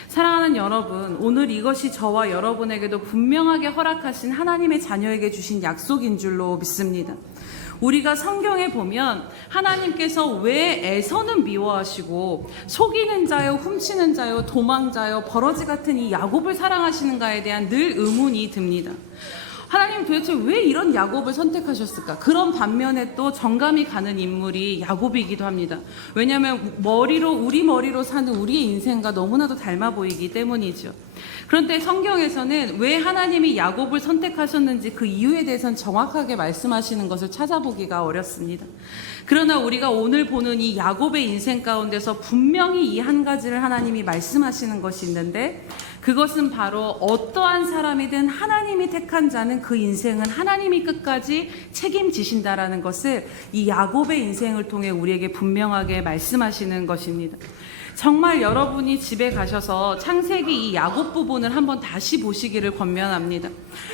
사랑하는 여러분, 오늘 이것이 저와 여러분에게도 분명하게 허락하신 하나님의 자녀에게 주신 약속인 줄로 믿습니다. 우리가 성경에 보면 하나님께서 왜 에서는 미워하시고 속이는 자요, 훔치는 자요, 도망자요, 버러지 같은 이 야곱을 사랑하시는가에 대한 늘 의문이 듭니다. 하나님 도대체 왜 이런 야곱을 선택하셨을까? 그런 반면에 또 정감이 가는 인물이 야곱이기도 합니다. 왜냐하면 우리 머리로 사는 우리의 인생과 너무나도 닮아 보이기 때문이죠. 그런데 성경에서는 왜 하나님이 야곱을 선택하셨는지 그 이유에 대해서는 정확하게 말씀하시는 것을 찾아보기가 어렵습니다. 그러나 우리가 오늘 보는 이 야곱의 인생 가운데서 분명히 이 한 가지를 하나님이 말씀하시는 것이 있는데, 그것은 바로 어떠한 사람이든 하나님이 택한 자는 그 인생은 하나님이 끝까지 책임지신다라는 것을 이 야곱의 인생을 통해 우리에게 분명하게 말씀하시는 것입니다. 정말 여러분이 집에 가셔서 창세기 이 야곱 부분을 한번 다시 보시기를 권면합니다.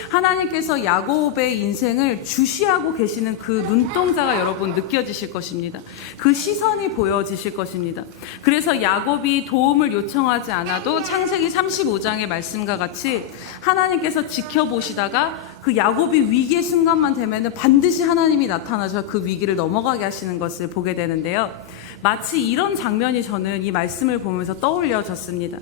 하나님께서 야곱의 인생을 주시하고 계시는 그 눈동자가 여러분 느껴지실 것입니다. 그 시선이 보여지실 것입니다. 그래서 야곱이 도움을 요청하지 않아도 창세기 35장의 말씀과 같이 하나님께서 지켜보시다가 그 야곱이 위기의 순간만 되면은 반드시 하나님이 나타나셔서 그 위기를 넘어가게 하시는 것을 보게 되는데요. 마치 이런 장면이 저는 이 말씀을 보면서 떠올려졌습니다.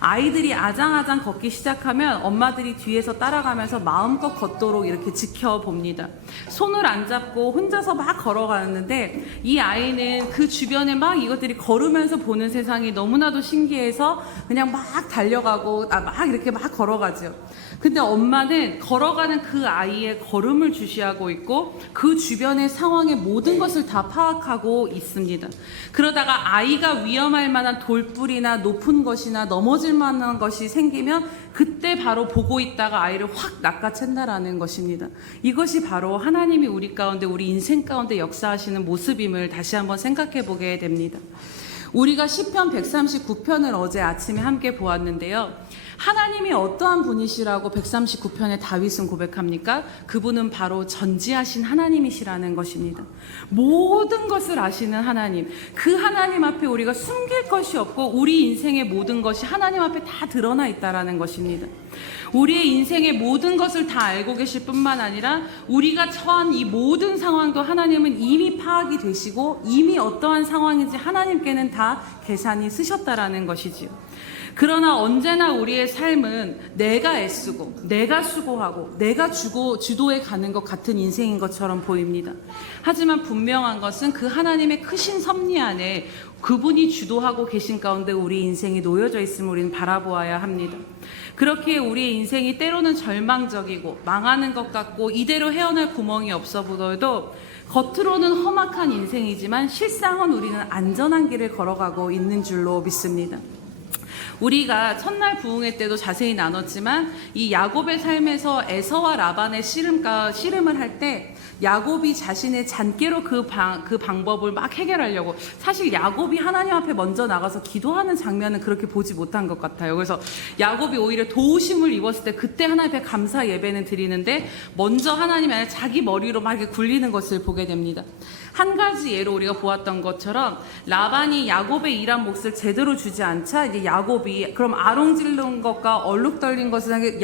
아이들이 아장아장 걷기 시작하면 엄마들이 뒤에서 따라가면서 마음껏 걷도록 이렇게 지켜봅니다. 손을 안 잡고 혼자서 막 걸어가는데 이 아이는 그 주변에 막 이것들이 걸으면서 보는 세상이 너무나도 신기해서 그냥 막 달려가고 막 이렇게 막 걸어가죠. 근데 엄마는 걸어가는 그 아이의 걸음을 주시하고 있고 그 주변의 상황의 모든 것을 다 파악하고 있습니다. 그러다가 아이가 위험할 만한 돌불이나 높은 것이나 넘어질 만한 것이 생기면 그때 바로 보고 있다가 아이를 확 낚아챈다라는 것입니다. 이것이 바로 하나님이 우리 가운데, 우리 인생 가운데 역사하시는 모습임을 다시 한번 생각해 보게 됩니다. 우리가 시편 139편을 어제 아침에 함께 보았는데요. 하나님이 어떠한 분이시라고 139편의 다윗은 고백합니까? 그분은 바로 전지하신 하나님이시라는 것입니다. 모든 것을 아시는 하나님, 그 하나님 앞에 우리가 숨길 것이 없고 우리 인생의 모든 것이 하나님 앞에 다 드러나 있다라는 것입니다. 우리의 인생의 모든 것을 다 알고 계실 뿐만 아니라 우리가 처한 이 모든 상황도 하나님은 이미 파악이 되시고 이미 어떠한 상황인지 하나님께는 다 계산이 쓰셨다라는 것이지요. 그러나 언제나 우리의 삶은 내가 애쓰고 내가 수고하고 내가 주도해 가는 것 같은 인생인 것처럼 보입니다. 하지만 분명한 것은 그 하나님의 크신 섭리 안에 그분이 주도하고 계신 가운데 우리 인생이 놓여져 있음을 우리는 바라보아야 합니다. 그렇게 우리의 인생이 때로는 절망적이고 망하는 것 같고 이대로 헤어날 구멍이 없어 보여도 겉으로는 험악한 인생이지만 실상은 우리는 안전한 길을 걸어가고 있는 줄로 믿습니다. 우리가 첫날 부흥회 때도 자세히 나눴지만 이 야곱의 삶에서 에서와 라반의 씨름을 할 때 야곱이 자신의 잔꾀로 그 방법을 막 해결하려고, 사실 야곱이 하나님 앞에 먼저 나가서 기도하는 장면은 그렇게 보지 못한 것 같아요. 그래서 야곱이 오히려 도우심을 입었을 때 그때 하나님 앞에 감사 예배는 드리는데 먼저 하나님 안에 자기 머리로 막 이렇게 굴리는 것을 보게 됩니다. 한 가지 예로 우리가 보았던 것처럼 라반이 야곱의 일한 몫을 제대로 주지 않자 이제 야곱이 그럼 아롱질른 것과 얼룩덜린 것을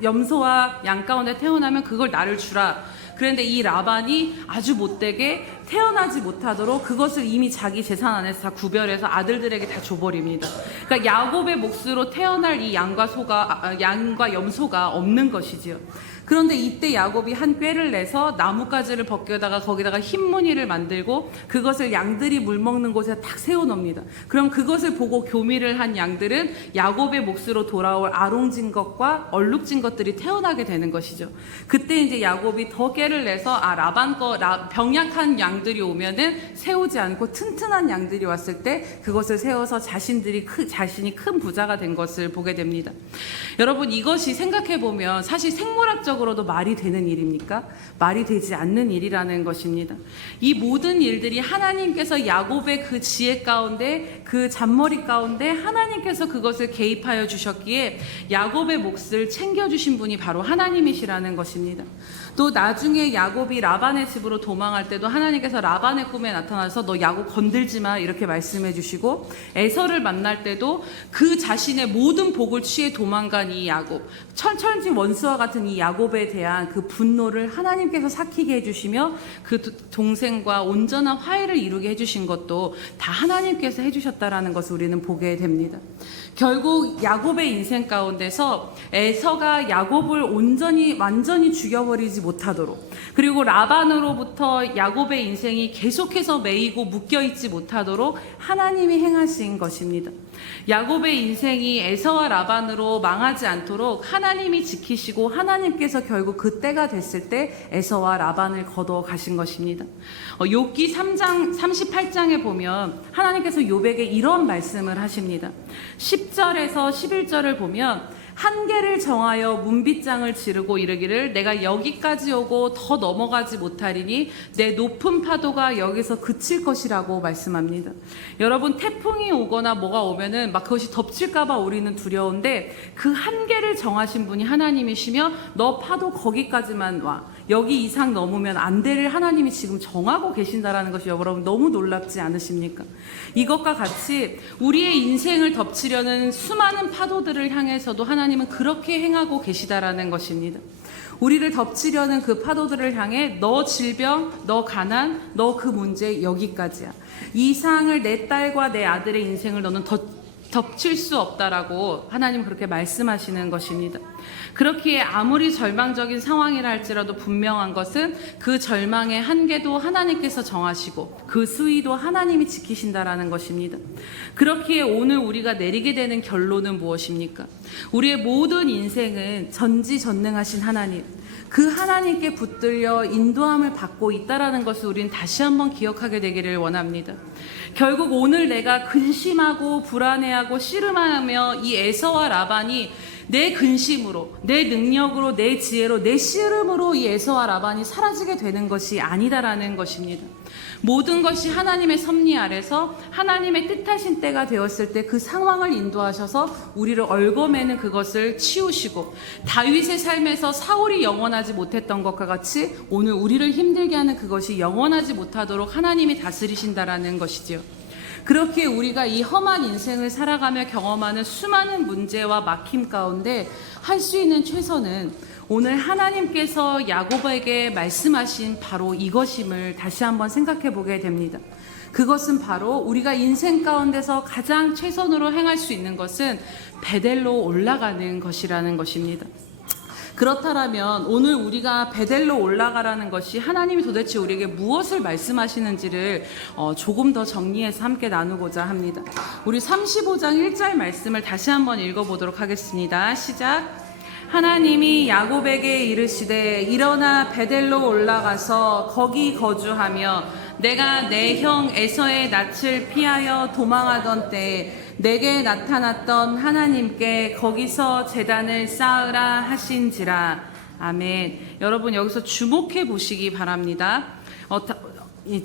염소와 양 가운데 태어나면 그걸 나를 주라. 그런데 이 라반이 아주 못되게 태어나지 못하도록 그것을 이미 자기 재산 안에서 다 구별해서 아들들에게 다 줘버립니다. 그러니까 야곱의 몫으로 태어날 이 양과 염소가 없는 것이지요. 그런데 이때 야곱이 한 꾀를 내서 나뭇가지를 벗겨다가 거기다가 흰 무늬를 만들고 그것을 양들이 물 먹는 곳에 딱 세워놓습니다. 그럼 그것을 보고 교미를 한 양들은 야곱의 몫으로 돌아올 아롱진 것과 얼룩진 것들이 태어나게 되는 것이죠. 그때 이제 야곱이 더 꾀를 내서 라반 병약한 양들이 오면은 세우지 않고 튼튼한 양들이 왔을 때 그것을 세워서 자신이 큰 부자가 된 것을 보게 됩니다. 여러분, 이것이 생각해보면 사실 생물학적으로도 말이 되는 일입니까? 말이 되지 않는 일이라는 것입니다. 이 모든 일들이 하나님께서 야곱의 그 지혜 가운데, 그 잔머리 가운데 하나님께서 그것을 개입하여 주셨기에 야곱의 몫을 챙겨주신 분이 바로 하나님이시라는 것입니다. 또 나중에 야곱이 라반의 집으로 도망할 때도 하나님께서 라반의 꿈에 나타나서 너 야곱 건들지 마 이렇게 말씀해 주시고, 에서를 만날 때도 그 자신의 모든 복을 취해 도망간 이 야곱, 철천지 원수와 같은 이 야곱에 대한 그 분노를 하나님께서 삭히게 해주시며 그 동생과 온전한 화해를 이루게 해주신 것도 다 하나님께서 해주셨다라는 것을 우리는 보게 됩니다. 결국 야곱의 인생 가운데서 에서가 야곱을 완전히 죽여버리지 못하도록, 그리고 라반으로부터 야곱의 인생이 계속해서 매이고 묶여있지 못하도록 하나님이 행하신 것입니다. 야곱의 인생이 에서와 라반으로 망하지 않도록 하나님이 지키시고, 하나님께서 결국 그 때가 됐을 때 에서와 라반을 거둬 가신 것입니다. 욥기 3장 38장에 보면 하나님께서 욥에게 이런 말씀을 하십니다. 10절에서 11절을 보면 한계를 정하여 문빗장을 지르고 이르기를 내가 여기까지 오고 더 넘어가지 못하리니 내 높은 파도가 여기서 그칠 것이라고 말씀합니다. 여러분, 태풍이 오거나 뭐가 오면은 막 그것이 덮칠까봐 우리는 두려운데, 그 한계를 정하신 분이 하나님이시며 너 파도 거기까지만 와, 여기 이상 넘으면 안 되를 하나님이 지금 정하고 계신다라는 것이 여러분 너무 놀랍지 않으십니까? 이것과 같이 우리의 인생을 덮치려는 수많은 파도들을 향해서도 하나님은 그렇게 행하고 계시다라는 것입니다. 우리를 덮치려는 그 파도들을 향해 너 질병, 너 가난, 너 그 문제 여기까지야. 이 이상을 내 딸과 내 아들의 인생을 너는 덮칠 수 없다라고 하나님 그렇게 말씀하시는 것입니다. 그렇기에 아무리 절망적인 상황이라 할지라도 분명한 것은 그 절망의 한계도 하나님께서 정하시고 그 수위도 하나님이 지키신다라는 것입니다. 그렇기에 오늘 우리가 내리게 되는 결론은 무엇입니까? 우리의 모든 인생은 전지전능하신 하나님, 그 하나님께 붙들려 인도함을 받고 있다라는 것을 우리는 다시 한번 기억하게 되기를 원합니다. 결국 오늘 내가 근심하고 불안해하고 씨름하며 이 에서와 라반이 내 근심으로, 내 능력으로, 내 지혜로, 내 씨름으로 이 에서와 라반이 사라지게 되는 것이 아니다라는 것입니다. 모든 것이 하나님의 섭리 아래서 하나님의 뜻하신 때가 되었을 때 그 상황을 인도하셔서 우리를 얽어매는 그것을 치우시고, 다윗의 삶에서 사울이 영원하지 못했던 것과 같이 오늘 우리를 힘들게 하는 그것이 영원하지 못하도록 하나님이 다스리신다라는 것이지요. 그렇게 우리가 이 험한 인생을 살아가며 경험하는 수많은 문제와 막힘 가운데 할 수 있는 최선은 오늘 하나님께서 야곱에게 말씀하신 바로 이것임을 다시 한번 생각해 보게 됩니다. 그것은 바로 우리가 인생 가운데서 가장 최선으로 행할 수 있는 것은 베델로 올라가는 것이라는 것입니다. 그렇다면 오늘 우리가 베델로 올라가라는 것이 하나님이 도대체 우리에게 무엇을 말씀하시는지를 조금 더 정리해서 함께 나누고자 합니다. 우리 35장 1절 말씀을 다시 한번 읽어보도록 하겠습니다. 시작. 하나님이 야곱에게 이르시되 일어나 베델로 올라가서 거기 거주하며 내가 내 형 에서의 낯을 피하여 도망하던 때에 내게 나타났던 하나님께 거기서 제단을 쌓으라 하신지라. 아멘. 여러분, 여기서 주목해 보시기 바랍니다.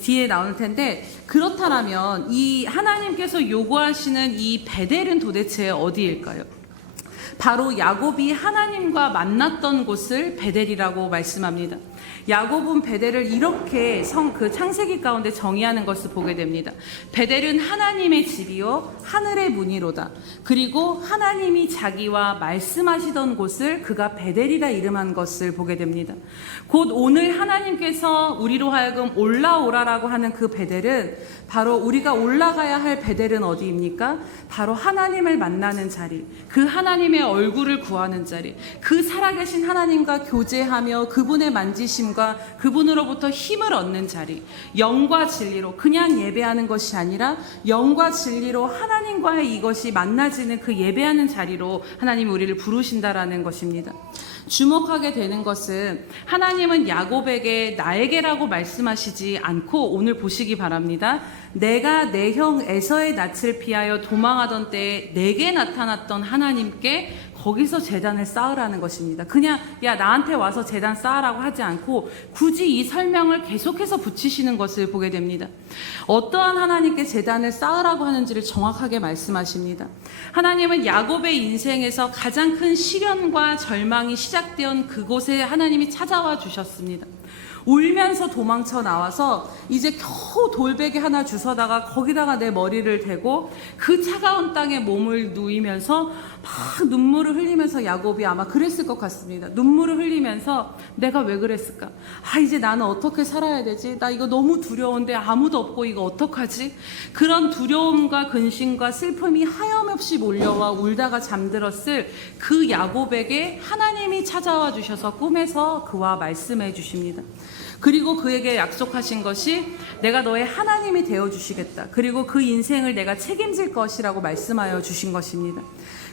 뒤에 나올 텐데, 그렇다면 이 하나님께서 요구하시는 이 베델은 도대체 어디일까요? 바로 야곱이 하나님과 만났던 곳을 베델이라고 말씀합니다. 야곱은 베델을 이렇게 그 창세기 가운데 정의하는 것을 보게 됩니다. 베델은 하나님의 집이요 하늘의 문이로다. 그리고 하나님이 자기와 말씀하시던 곳을 그가 베델이라 이름한 것을 보게 됩니다. 곧 오늘 하나님께서 우리로 하여금 올라오라라고 하는 그 베델은 바로 우리가 올라가야 할 베델은 어디입니까? 바로 하나님을 만나는 자리, 그 하나님의 얼굴을 구하는 자리, 그 살아계신 하나님과 교제하며 그분의 만지심과 그분으로부터 힘을 얻는 자리, 영과 진리로 그냥 예배하는 것이 아니라 영과 진리로 하나님과의 이것이 만나지는 그 예배하는 자리로 하나님이 우리를 부르신다라는 것입니다. 주목하게 되는 것은 하나님은 야곱에게 나에게라고 말씀하시지 않고 오늘 보시기 바랍니다. 내가 내 형 에서의 낯을 피하여 도망하던 때에 내게 나타났던 하나님께 거기서 제단을 쌓으라는 것입니다. 그냥 야 나한테 와서 제단 쌓으라고 하지 않고 굳이 이 설명을 계속해서 붙이시는 것을 보게 됩니다. 어떠한 하나님께 제단을 쌓으라고 하는지를 정확하게 말씀하십니다. 하나님은 야곱의 인생에서 가장 큰 시련과 절망이 시작되었던 그곳에 하나님이 찾아와 주셨습니다. 울면서 도망쳐 나와서 이제 겨우 돌베개 하나 주워다가 거기다가 내 머리를 대고 그 차가운 땅에 몸을 누이면서 막 눈물을 흘리면서 야곱이 아마 그랬을 것 같습니다. 눈물을 흘리면서 내가 왜 그랬을까? 이제 나는 어떻게 살아야 되지? 나 이거 너무 두려운데 아무도 없고 이거 어떡하지? 그런 두려움과 근심과 슬픔이 하염없이 몰려와 울다가 잠들었을 그 야곱에게 하나님이 찾아와 주셔서 꿈에서 그와 말씀해 주십니다. 그리고 그에게 약속하신 것이 내가 너의 하나님이 되어주시겠다. 그리고 그 인생을 내가 책임질 것이라고 말씀하여 주신 것입니다.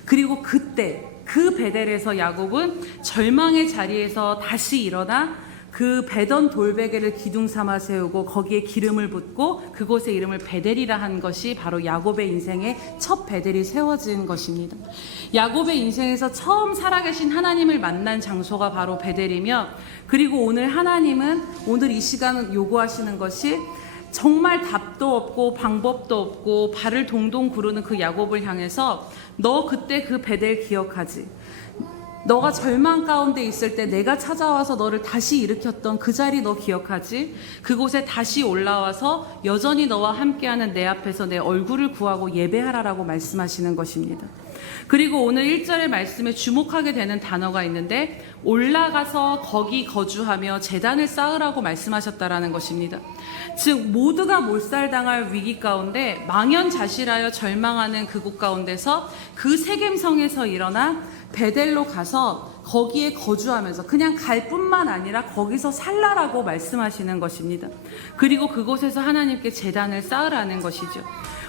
그리고 그때 그 베델에서 야곱은 절망의 자리에서 다시 일어나 그 베던 돌베개를 기둥 삼아 세우고 거기에 기름을 붓고 그곳의 이름을 베델이라 한 것이 바로 야곱의 인생의 첫 베델이 세워진 것입니다. 야곱의 인생에서 처음 살아계신 하나님을 만난 장소가 바로 베델이며, 그리고 오늘 하나님은 오늘 이 시간 요구하시는 것이 정말 답도 없고 방법도 없고 발을 동동 구르는 그 야곱을 향해서 너 그때 그 베델 기억하지? 너가 절망 가운데 있을 때 내가 찾아와서 너를 다시 일으켰던 그 자리 너 기억하지? 그곳에 다시 올라와서 여전히 너와 함께하는 내 앞에서 내 얼굴을 구하고 예배하라라고 말씀하시는 것입니다. 그리고 오늘 1절의 말씀에 주목하게 되는 단어가 있는데 올라가서 거기 거주하며 제단을 쌓으라고 말씀하셨다라는 것입니다. 즉 모두가 몰살당할 위기 가운데 망연자실하여 절망하는 그곳 가운데서 그 세겜성에서 일어나 베델로 가서 거기에 거주하면서 그냥 갈 뿐만 아니라 거기서 살라라고 말씀하시는 것입니다. 그리고 그곳에서 하나님께 제단을 쌓으라는 것이죠.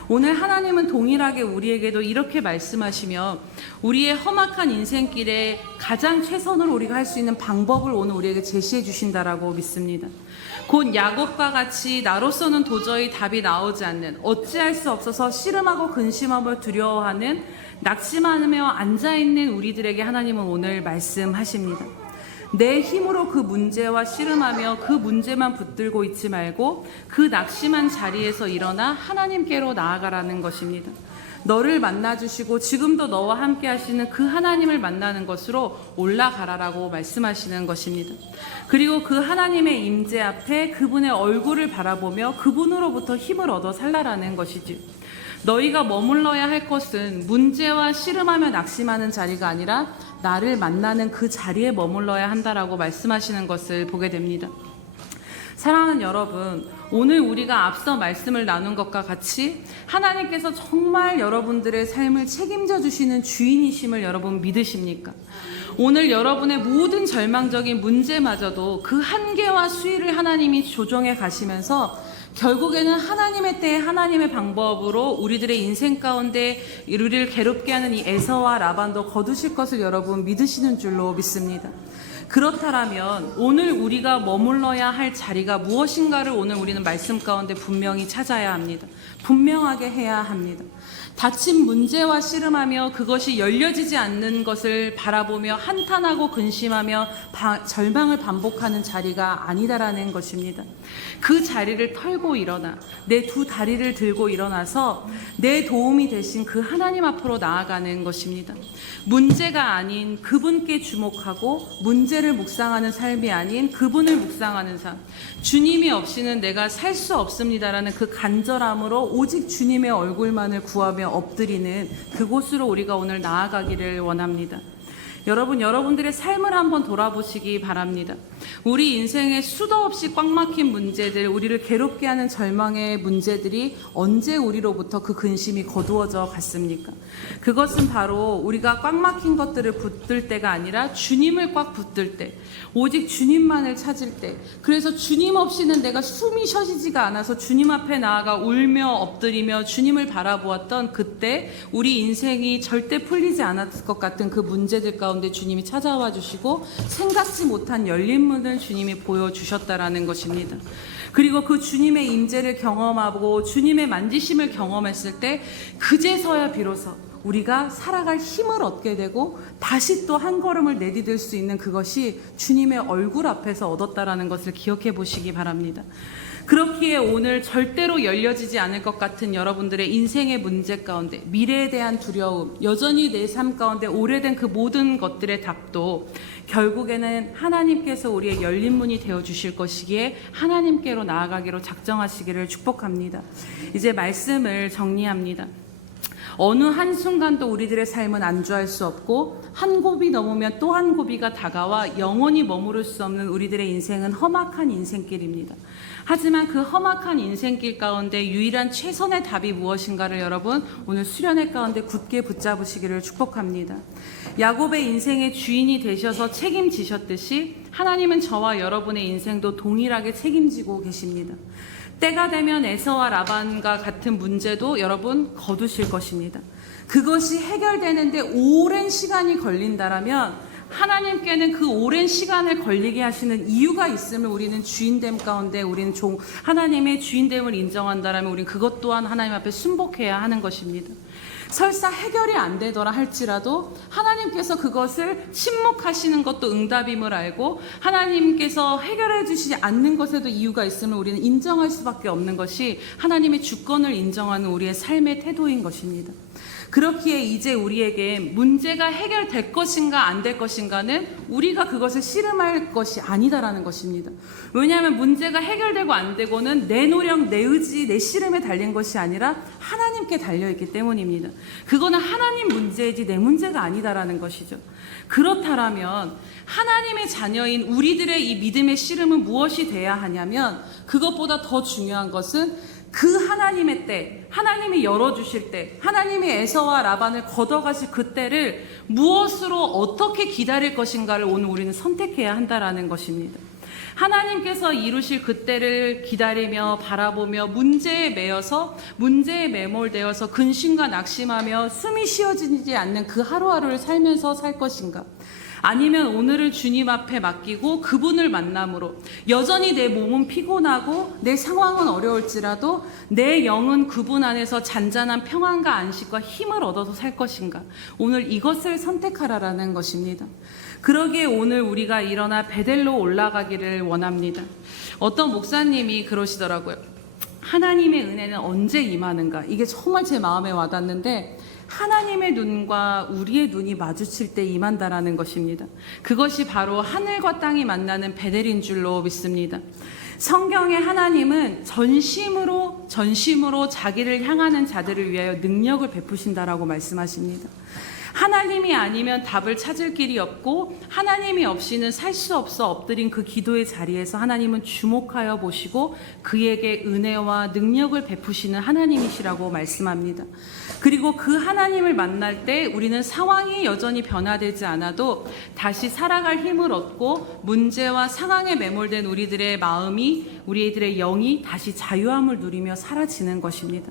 오늘 하나님은 동일하게 우리에게도 이렇게 말씀하시며 우리의 험악한 인생길에 가장 최선으로 우리가 할 수 있는 방법을 오늘 우리에게 제시해 주신다라고 믿습니다. 곧 야곱과 같이 나로서는 도저히 답이 나오지 않는, 어찌할 수 없어서 씨름하고 근심하며 두려워하는, 낙심하며 앉아있는 우리들에게 하나님은 오늘 말씀하십니다. 내 힘으로 그 문제와 씨름하며 그 문제만 붙들고 있지 말고 그 낙심한 자리에서 일어나 하나님께로 나아가라는 것입니다. 너를 만나주시고 지금도 너와 함께 하시는 그 하나님을 만나는 것으로 올라가라라고 말씀하시는 것입니다. 그리고 그 하나님의 임재 앞에 그분의 얼굴을 바라보며 그분으로부터 힘을 얻어 살라라는 것이지. 너희가 머물러야 할 것은 문제와 씨름하며 낙심하는 자리가 아니라 나를 만나는 그 자리에 머물러야 한다라고 말씀하시는 것을 보게 됩니다. 사랑하는 여러분, 오늘 우리가 앞서 말씀을 나눈 것과 같이 하나님께서 정말 여러분들의 삶을 책임져 주시는 주인이심을 여러분 믿으십니까? 오늘 여러분의 모든 절망적인 문제마저도 그 한계와 수위를 하나님이 조정해 가시면서 결국에는 하나님의 때에 하나님의 방법으로 우리들의 인생 가운데 우리를 괴롭게 하는 이 에서와 라반도 거두실 것을 여러분 믿으시는 줄로 믿습니다. 그렇다면 오늘 우리가 머물러야 할 자리가 무엇인가를 오늘 우리는 말씀 가운데 분명히 찾아야 합니다. 분명하게 해야 합니다. 닥친 문제와 씨름하며 그것이 열려지지 않는 것을 바라보며 한탄하고 근심하며 절망을 반복하는 자리가 아니다라는 것입니다. 그 자리를 털고 일어나 내 두 다리를 들고 일어나서 내 도움이 되신 그 하나님 앞으로 나아가는 것입니다. 문제가 아닌 그분께 주목하고 문제를 묵상하는 삶이 아닌 그분을 묵상하는 삶, 주님이 없이는 내가 살 수 없습니다라는 그 간절함으로 오직 주님의 얼굴만을 구하며 엎드리는 그곳으로 우리가 오늘 나아가기를 원합니다. 여러분, 여러분들의 삶을 한번 돌아보시기 바랍니다. 우리 인생에 수도 없이 꽉 막힌 문제들, 우리를 괴롭게 하는 절망의 문제들이 언제 우리로부터 그 근심이 거두어져 갔습니까? 그것은 바로 우리가 꽉 막힌 것들을 붙들 때가 아니라 주님을 꽉 붙들 때, 오직 주님만을 찾을 때, 그래서 주님 없이는 내가 숨이 쉬어지지가 않아서 주님 앞에 나아가 울며 엎드리며 주님을 바라보았던 그때 우리 인생이 절대 풀리지 않았을 것 같은 그 문제들 가운데 주님이 찾아와 주시고 생각지 못한 열린 문을 주님이 보여주셨다라는 것입니다. 그리고 그 주님의 임재를 경험하고 주님의 만지심을 경험했을 때 그제서야 비로소 우리가 살아갈 힘을 얻게 되고 다시 또 한 걸음을 내디딜 수 있는 그것이 주님의 얼굴 앞에서 얻었다라는 것을 기억해 보시기 바랍니다. 그렇기에 오늘 절대로 열려지지 않을 것 같은 여러분들의 인생의 문제 가운데 미래에 대한 두려움, 여전히 내 삶 가운데 오래된 그 모든 것들의 답도 결국에는 하나님께서 우리의 열린 문이 되어 주실 것이기에 하나님께로 나아가기로 작정하시기를 축복합니다. 이제 말씀을 정리합니다. 어느 한순간도 우리들의 삶은 안주할 수 없고 한 고비 넘으면 또 한 고비가 다가와 영원히 머무를 수 없는 우리들의 인생은 험악한 인생길입니다. 하지만 그 험악한 인생길 가운데 유일한 최선의 답이 무엇인가를 여러분 오늘 수련회 가운데 굳게 붙잡으시기를 축복합니다. 야곱의 인생의 주인이 되셔서 책임지셨듯이 하나님은 저와 여러분의 인생도 동일하게 책임지고 계십니다. 때가 되면 에서와 라반과 같은 문제도 여러분 거두실 것입니다. 그것이 해결되는데 오랜 시간이 걸린다라면 하나님께는 그 오랜 시간을 걸리게 하시는 이유가 있음을 우리는 주인됨 가운데 우리는 하나님의 주인됨을 인정한다라면 우리는 그것 또한 하나님 앞에 순복해야 하는 것입니다. 설사 해결이 안 되더라 할지라도 하나님께서 그것을 침묵하시는 것도 응답임을 알고 하나님께서 해결해 주시지 않는 것에도 이유가 있음을 우리는 인정할 수밖에 없는 것이 하나님의 주권을 인정하는 우리의 삶의 태도인 것입니다. 그렇기에 이제 우리에게 문제가 해결될 것인가 안 될 것인가는 우리가 그것을 씨름할 것이 아니다라는 것입니다. 왜냐하면 문제가 해결되고 안 되고는 내 노력, 내 의지, 내 씨름에 달린 것이 아니라 하나님께 달려있기 때문입니다. 그거는 하나님 문제이지 내 문제가 아니다라는 것이죠. 그렇다면 하나님의 자녀인 우리들의 이 믿음의 씨름은 무엇이 돼야 하냐면 그것보다 더 중요한 것은 그 하나님의 때, 하나님이 열어주실 때, 하나님이 에서와 라반을 걷어가실 그 때를 무엇으로 어떻게 기다릴 것인가를 오늘 우리는 선택해야 한다라는 것입니다. 하나님께서 이루실 그 때를 기다리며 바라보며 문제에 매여서 문제에 매몰되어서 근심과 낙심하며 숨이 쉬어지지 않는 그 하루하루를 살면서 살 것인가? 아니면 오늘을 주님 앞에 맡기고 그분을 만남으로 여전히 내 몸은 피곤하고 내 상황은 어려울지라도 내 영은 그분 안에서 잔잔한 평안과 안식과 힘을 얻어서 살 것인가? 오늘 이것을 선택하라라는 것입니다. 그러기에 오늘 우리가 일어나 베델로 올라가기를 원합니다. 어떤 목사님이 그러시더라고요. 하나님의 은혜는 언제 임하는가? 이게 정말 제 마음에 와닿는데 하나님의 눈과 우리의 눈이 마주칠 때 임한다라는 것입니다. 그것이 바로 하늘과 땅이 만나는 베델인 줄로 믿습니다. 성경의 하나님은 전심으로 자기를 향하는 자들을 위하여 능력을 베푸신다라고 말씀하십니다. 하나님이 아니면 답을 찾을 길이 없고 하나님이 없이는 살 수 없어 엎드린 그 기도의 자리에서 하나님은 주목하여 보시고 그에게 은혜와 능력을 베푸시는 하나님이시라고 말씀합니다. 그리고 그 하나님을 만날 때 우리는 상황이 여전히 변화되지 않아도 다시 살아갈 힘을 얻고 문제와 상황에 매몰된 우리들의 마음이 우리들의 영이 다시 자유함을 누리며 사라지는 것입니다.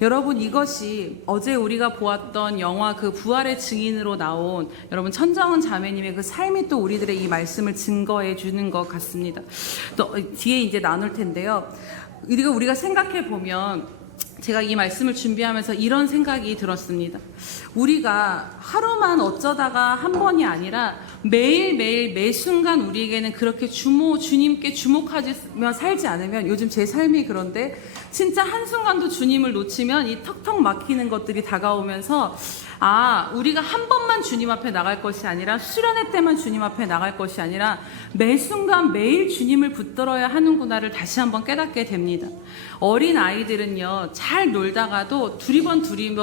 여러분 이것이 어제 우리가 보았던 영화 그 부활의 증인으로 나온 여러분 천정은 자매님의 그 삶이 또 우리들의 이 말씀을 증거해 주는 것 같습니다. 또 뒤에 이제 나눌 텐데요. 우리가 생각해 보면 제가 이 말씀을 준비하면서 이런 생각이 들었습니다. 우리가 하루만 어쩌다가 한 번이 아니라 매일매일 매 순간 우리에게는 그렇게 주님께 주목하며 살지 않으면 요즘 제 삶이 그런데 진짜 한순간도 주님을 놓치면 이 턱턱 막히는 것들이 다가오면서 우리가 한 번만 주님 앞에 나갈 것이 아니라 수련회 때만 주님 앞에 나갈 것이 아니라 매 순간 매일 주님을 붙들어야 하는구나를 다시 한번 깨닫게 됩니다. 어린 아이들은요 잘 놀다가도 두리번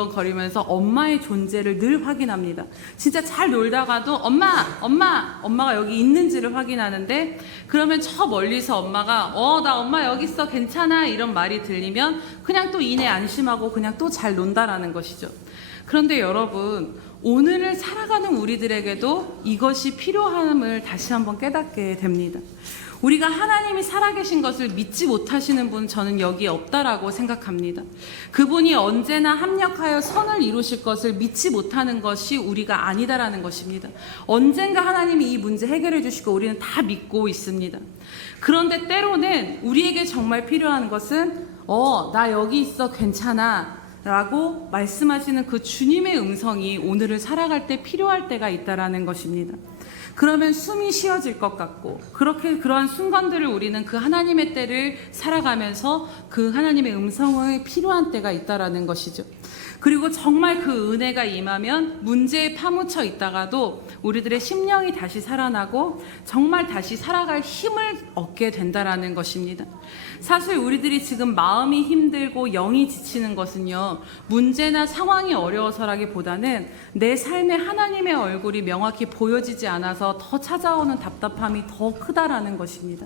거리면서 엄마의 존재를 늘 확인합니다. 진짜 잘 놀다가도 엄마가 여기 있는지를 확인하는데 그러면 저 멀리서 엄마가 나 엄마 여기 있어 괜찮아 이런 말이 들리면 그냥 또 이내 안심하고 그냥 또 잘 논다라는 것이죠. 그런데 여러분 오늘을 살아가는 우리들에게도 이것이 필요함을 다시 한번 깨닫게 됩니다. 우리가 하나님이 살아계신 것을 믿지 못하시는 분 저는 여기에 없다라고 생각합니다. 그분이 언제나 합력하여 선을 이루실 것을 믿지 못하는 것이 우리가 아니다라는 것입니다. 언젠가 하나님이 이 문제 해결해 주시고 우리는 다 믿고 있습니다. 그런데 때로는 우리에게 정말 필요한 것은 나 여기 있어 괜찮아 라고 말씀하시는 그 주님의 음성이 오늘을 살아갈 때 필요할 때가 있다라는 것입니다. 그러면 숨이 쉬어질 것 같고, 그러한 순간들을 우리는 그 하나님의 때를 살아가면서 그 하나님의 음성이 필요한 때가 있다라는 것이죠. 그리고 정말 그 은혜가 임하면 문제에 파묻혀 있다가도 우리들의 심령이 다시 살아나고 정말 다시 살아갈 힘을 얻게 된다라는 것입니다. 사실 우리들이 지금 마음이 힘들고 영이 지치는 것은요, 문제나 상황이 어려워서라기보다는 내 삶에 하나님의 얼굴이 명확히 보여지지 않아서 더 찾아오는 답답함이 더 크다라는 것입니다.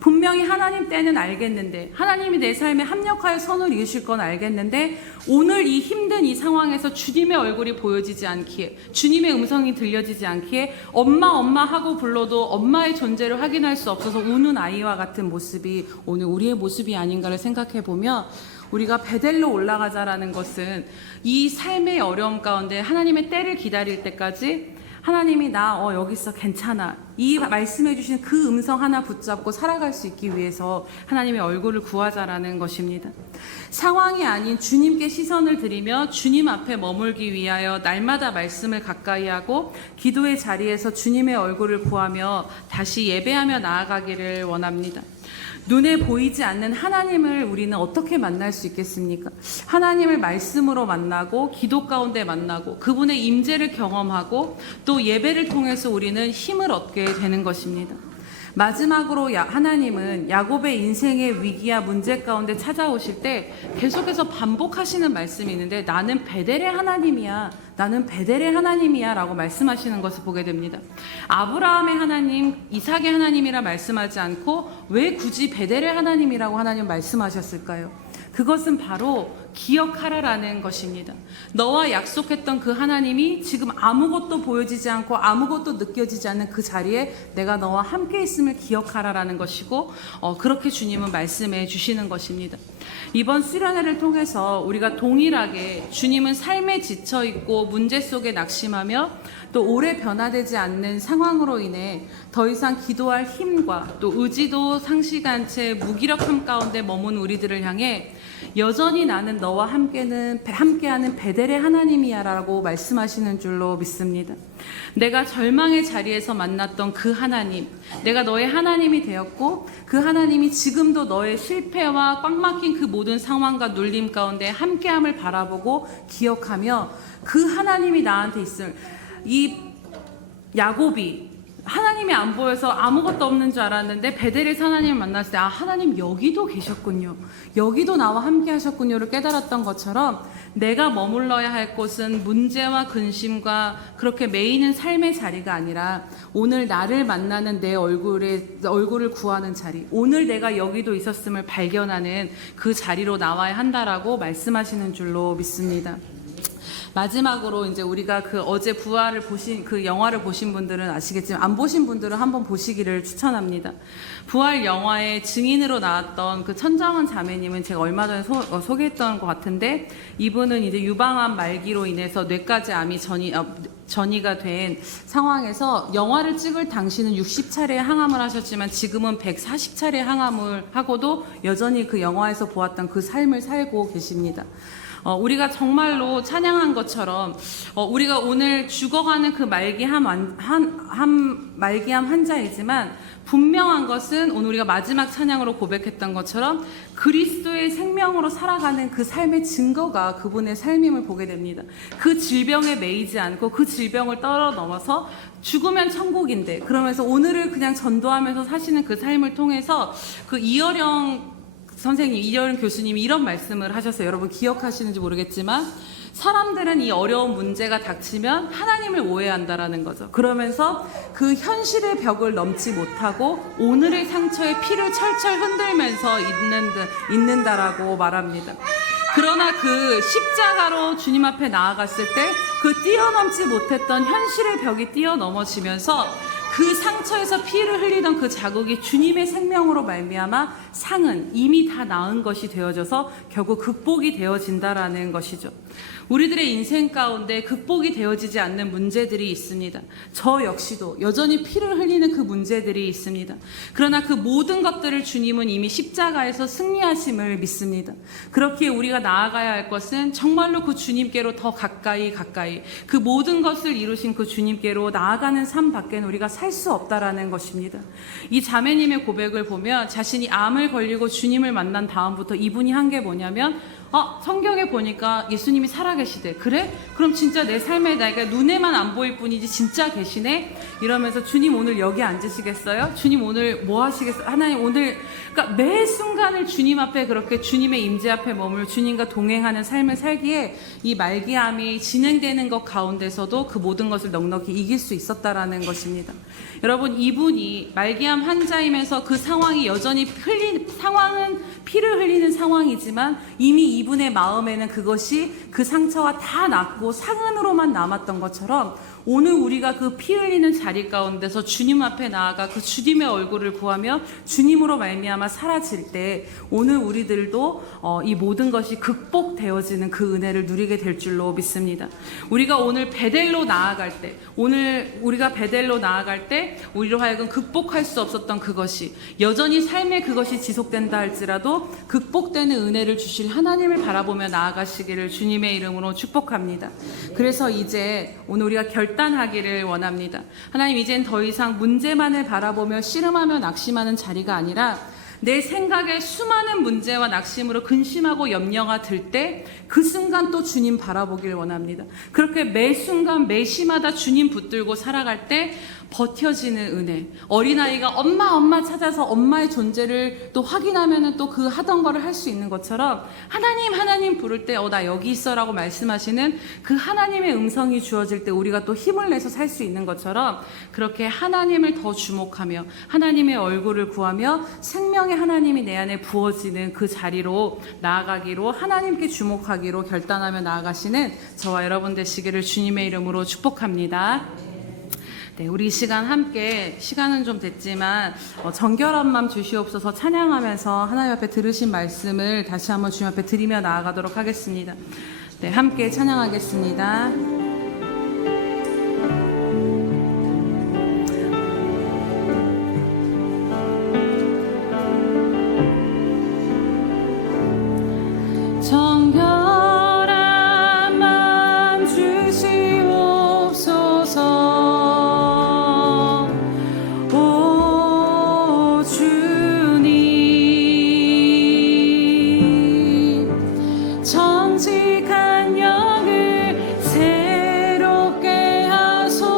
분명히 하나님 때는 알겠는데, 하나님이 내 삶에 합력하여 선을 이으실 건 알겠는데, 오늘 이 힘든 이 상황에서 주님의 얼굴이 보여지지 않기에, 주님의 음성이 들려지지 않기에 엄마 하고 불러도 엄마의 존재를 확인할 수 없어서 우는 아이와 같은 모습이 오늘 우리의 모습이 아닌가를 생각해 보면, 우리가 베델로 올라가자라는 것은 이 삶의 어려움 가운데 하나님의 때를 기다릴 때까지 하나님이 나 여기 있어 괜찮아, 이 말씀해 주신 그 음성 하나 붙잡고 살아갈 수 있기 위해서 하나님의 얼굴을 구하자라는 것입니다. 상황이 아닌 주님께 시선을 들이며 주님 앞에 머물기 위하여 날마다 말씀을 가까이 하고 기도의 자리에서 주님의 얼굴을 구하며 다시 예배하며 나아가기를 원합니다. 눈에 보이지 않는 하나님을 우리는 어떻게 만날 수 있겠습니까? 하나님을 말씀으로 만나고 기도 가운데 만나고 그분의 임재를 경험하고 또 예배를 통해서 우리는 힘을 얻게 되는 것입니다. 마지막으로 하나님은 야곱의 인생의 위기와 문제 가운데 찾아오실 때 계속해서 반복하시는 말씀이 있는데, 나는 베델의 하나님이야, 나는 베델의 하나님이야 라고 말씀하시는 것을 보게 됩니다. 아브라함의 하나님, 이삭의 하나님이라 말씀하지 않고 왜 굳이 베델의 하나님이라고 하나님 말씀하셨을까요? 그것은 바로 기억하라라는 것입니다. 너와 약속했던 그 하나님이 지금 아무것도 보여지지 않고 아무것도 느껴지지 않는 그 자리에 내가 너와 함께 있음을 기억하라라는 것이고, 그렇게 주님은 말씀해 주시는 것입니다. 이번 수련회를 통해서 우리가 동일하게 주님은 삶에 지쳐있고 문제 속에 낙심하며 또 오래 변화되지 않는 상황으로 인해 더 이상 기도할 힘과 또 의지도 상실한 채 무기력함 가운데 머문 우리들을 향해 여전히 나는 너와 함께하는 베델의 하나님이야 라고 말씀하시는 줄로 믿습니다. 내가 절망의 자리에서 만났던 그 하나님, 내가 너의 하나님이 되었고 그 하나님이 지금도 너의 실패와 꽉 막힌 그 모든 상황과 눌림 가운데 함께함을 바라보고 기억하며 그 하나님이 나한테 있을, 이 야곱이 하나님이 안 보여서 아무것도 없는 줄 알았는데 베델에서 하나님을 만났을 때 하나님 여기도 계셨군요, 여기도 나와 함께 하셨군요를 깨달았던 것처럼 내가 머물러야 할 곳은 문제와 근심과 그렇게 매이는 삶의 자리가 아니라 오늘 나를 만나는 내 얼굴을 구하는 자리, 오늘 내가 여기도 있었음을 발견하는 그 자리로 나와야 한다라고 말씀하시는 줄로 믿습니다. 마지막으로 이제 우리가 그 어제 부활을 보신 그 영화를 보신 분들은 아시겠지만 안 보신 분들은 한번 보시기를 추천합니다. 부활 영화의 증인으로 나왔던 그 천정은 자매님은 제가 얼마 전에 소개했던 것 같은데, 이분은 이제 유방암 말기로 인해서 뇌까지 암이 전이가 된 상황에서 영화를 찍을 당시는 60차례 항암을 하셨지만 지금은 140차례 항암을 하고도 여전히 그 영화에서 보았던 그 삶을 살고 계십니다. 우리가 정말로 찬양한 것처럼 우리가 오늘 죽어가는 그 말기암 환자이지만 분명한 것은 오늘 우리가 마지막 찬양으로 고백했던 것처럼 그리스도의 생명으로 살아가는 그 삶의 증거가 그분의 삶임을 보게 됩니다. 그 질병에 매이지 않고 그 질병을 떨어넘어서 죽으면 천국인데 그러면서 오늘을 그냥 전도하면서 사시는 그 삶을 통해서 그 이어령 교수님이 이런 말씀을 하셨어요. 여러분 기억하시는지 모르겠지만 사람들은 이 어려운 문제가 닥치면 하나님을 오해한다라는 거죠. 그러면서 그 현실의 벽을 넘지 못하고 오늘의 상처에 피를 철철 흔들면서 있는다라고 말합니다. 그러나 그 십자가로 주님 앞에 나아갔을 때 그 뛰어넘지 못했던 현실의 벽이 뛰어넘어지면서 그 상처에서 피를 흘리던 그 자국이 주님의 생명으로 말미암아 상은 이미 다 나은 것이 되어져서 결국 극복이 되어진다라는 것이죠. 우리들의 인생 가운데 극복이 되어지지 않는 문제들이 있습니다. 저 역시도 여전히 피를 흘리는 그 문제들이 있습니다. 그러나 그 모든 것들을 주님은 이미 십자가에서 승리하심을 믿습니다. 그렇기에 우리가 나아가야 할 것은 정말로 그 주님께로 더 가까이 그 모든 것을 이루신 그 주님께로 나아가는 삶 밖에는 우리가 살 수 없다라는 것입니다. 이 자매님의 고백을 보면 자신이 암을 걸리고 주님을 만난 다음부터 이분이 한 게 뭐냐면 성경에 보니까 예수님이 살아계시대. 그래? 그럼 진짜 내 삶에 내가 눈에만 안 보일 뿐이지 진짜 계시네? 이러면서 주님 오늘 여기 앉으시겠어요? 주님 오늘 뭐 하시겠어요? 하나님 오늘 그러니까 매 순간을 주님 앞에 그렇게 주님의 임재 앞에 머물 주님과 동행하는 삶을 살기에 이 말기암이 진행되는 것 가운데서도 그 모든 것을 넉넉히 이길 수 있었다라는 것입니다. 여러분 이분이 말기암 환자이면서 그 상황이 여전히 상황은 피를 흘리는 상황이지만 이미 이분의 마음에는 그것이 그 상처가 다 낫고 상흔으로만 남았던 것처럼 오늘 우리가 그 피 흘리는 자리 가운데서 주님 앞에 나아가 그 주님의 얼굴을 구하며 주님으로 말미암아 사라질 때 오늘 우리들도 이 모든 것이 극복되어지는 그 은혜를 누리게 될 줄로 믿습니다. 우리가 오늘 베델로 나아갈 때 우리로 하여금 극복할 수 없었던 그것이 여전히 삶에 그것이 지속된다 할지라도 극복되는 은혜를 주실 하나님을 바라보며 나아가시기를 주님의 이름으로 축복합니다. 그래서 이제 오늘 우리가 결단하기를 원합니다. 하나님 이젠 더 이상 문제만을 바라보며 씨름하며 낙심하는 자리가 아니라 내 생각에 수많은 문제와 낙심으로 근심하고 염려가 들 때 그 순간 또 주님 바라보길 원합니다. 그렇게 매 순간 매 시마다 주님 붙들고 살아갈 때 버텨지는 은혜. 어린아이가 엄마 찾아서 엄마의 존재를 또 확인하면은 또 그 하던 거를 할 수 있는 것처럼 하나님 부를 때 나 여기 있어라고 말씀하시는 그 하나님의 음성이 주어질 때 우리가 또 힘을 내서 살 수 있는 것처럼 그렇게 하나님을 더 주목하며 하나님의 얼굴을 구하며 생명의 하나님이 내 안에 부어지는 그 자리로 나아가기로 하나님께 주목하기로 결단하며 나아가시는 저와 여러분 되시기를 주님의 이름으로 축복합니다. 네, 우리 이 시간 함께 시간은 좀 됐지만 정결한 마음 주시옵소서 찬양하면서 하나님 앞에 들으신 말씀을 다시 한번 주님 앞에 드리며 나아가도록 하겠습니다. 네, 함께 찬양하겠습니다. 정결한 마음 주시옵소서. 오 주님 정직한 영을 새롭게 하소서.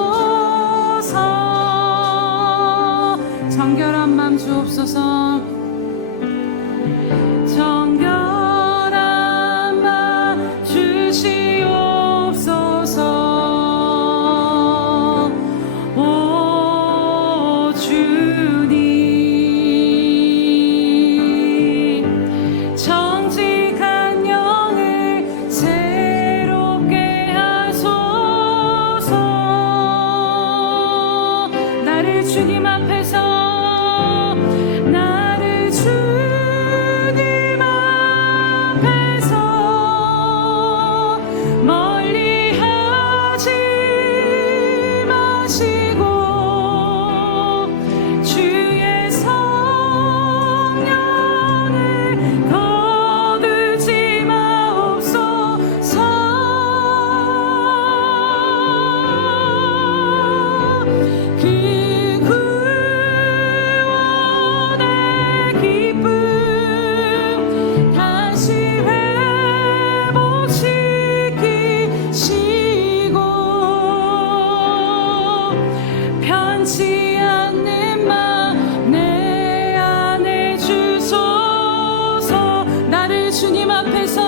정결한 마음 주옵소서. 주님 앞에서 나를 주님 앞에서 멀리 하지 마시고 주의 성령을 거두지 마옵소서. 변치 않는 마음 내 안에 주소서. 나를 주님 앞에서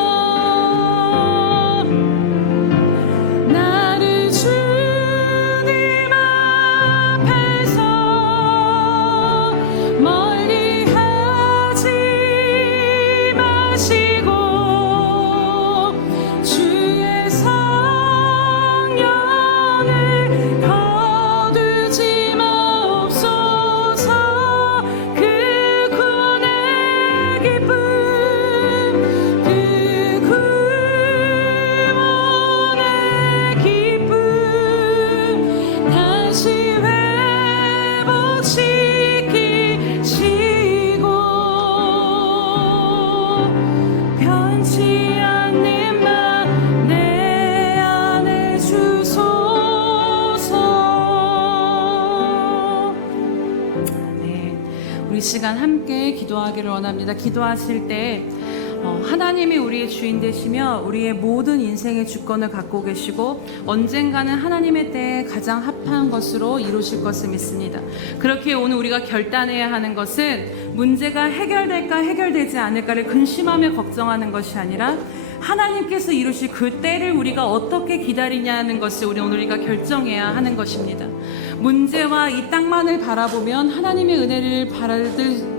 나를 주님 앞에서 멀리 하지 마시고 주의 성령을 거두지 마옵소서. 시간 함께 기도하기를 원합니다. 기도하실 때 하나님이 우리의 주인 되시며 우리의 모든 인생의 주권을 갖고 계시고 언젠가는 하나님의 때에 가장 합한 것으로 이루실 것을 믿습니다. 그렇게 오늘 우리가 결단해야 하는 것은 문제가 해결될까 해결되지 않을까를 근심하며 걱정하는 것이 아니라 하나님께서 이루실 그 때를 우리가 어떻게 기다리냐는 것을 오늘 우리가 결정해야 하는 것입니다. 문제와 이 땅만을 바라보면 하나님의 은혜를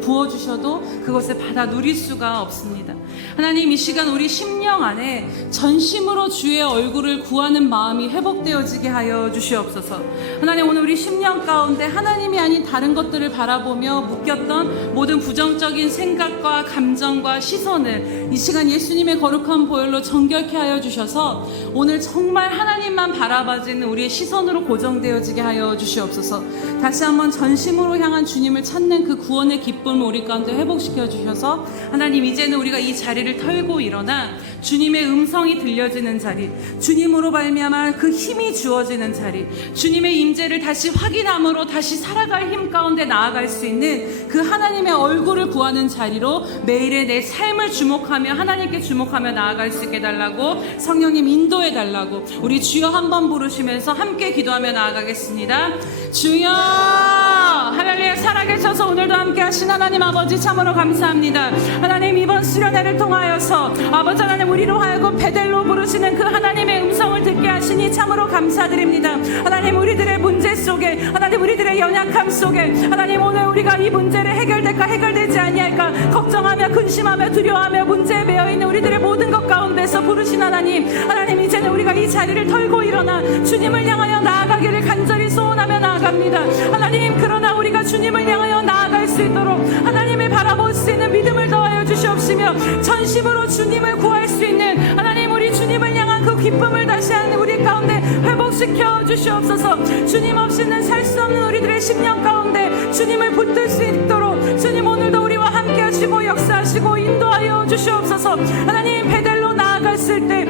부어주셔도 그것을 받아 누릴 수가 없습니다. 하나님, 이 시간 우리 심령 안에 전심으로 주의 얼굴을 구하는 마음이 회복되어지게 하여 주시옵소서. 하나님, 오늘 우리 심령 가운데 하나님이 아닌 다른 것들을 바라보며 묶였던 모든 부정적인 생각과 감정과 시선을 이 시간 예수님의 거룩한 보혈로 정결케 하여 주셔서 오늘 정말 하나님만 바라봐지는 우리의 시선으로 고정되어지게 하여 주시옵소서. 다시 한번 전심으로 향한 주님을 찾는 그 구원의 기쁨을 우리 가운데 회복시켜 주셔서 하나님, 이제는 우리가 이 자리를 털고 일어나 주님의 음성이 들려지는 자리, 주님으로 말미암아 그 힘이 주어지는 자리, 주님의 임재를 다시 확인함으로 다시 살아갈 힘 가운데 나아갈 수 있는 그 하나님의 얼굴을 구하는 자리로 매일의 내 삶을 주목하며 하나님께 주목하며 나아갈 수 있게 달라고 성령님 인도해 달라고 우리 주여 한번 부르시면서 함께 기도하며 나아가겠습니다. 주여, 할렐루야. 살아계셔서 오늘도 함께 하신 하나님 아버지 참으로 감사합니다. 하나님, 이번 수련회를 통하여서 아버지 하나님 우리로 하여금 베델로 부르시는 그 하나님의 음성을 듣게 하시니 참으로 감사드립니다. 하나님, 우리들의 문제 속에, 하나님 우리들의 연약함 속에, 하나님 오늘 우리가 이 문제를 해결될까 해결되지 아니할까 걱정하며 근심하며 두려워하며 문제에 매여있는 우리들의 모든 것 가운데서 부르신 하나님, 하나님 이제는 우리가 이 자리를 털고 일어나 주님을 향하여 나아가기를 간절히 소원하며 나아갑니다. 하나님, 그러나 우리가 주님을 향하여 나아갈 수 있도록 하나님을 바라볼 수 있는 믿음을 더하여 주시옵시며 전심으로 주님을 구할 수 있는 하나님, 우리 주님을 향한 그 기쁨을 다시 하는 우리 가운데 회복시켜 주시옵소서. 주님 없이는 살 수 없는 우리들의 심령 가운데 주님을 붙들 수 있도록 주님 오늘도 우리와 함께 하시고 역사하시고 인도하여 주시옵소서. 하나님, 베델로 나아갔을 때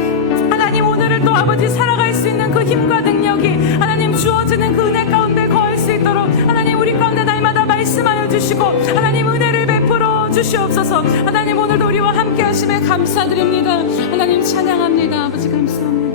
하나님 오늘을 또 아버지 살아갈 수 있는 그 힘과 능력이 하나님 주어지는 그 은혜 가운데 거할 수 있도록 하나님 우리 가운데 날마다 말씀하여 주시고 하나님 은혜를 베풀어 주시옵소서. 하나님, 오늘도 우리와 함께 하심에 감사드립니다. 하나님 찬양합니다. 아버지 감사합니다.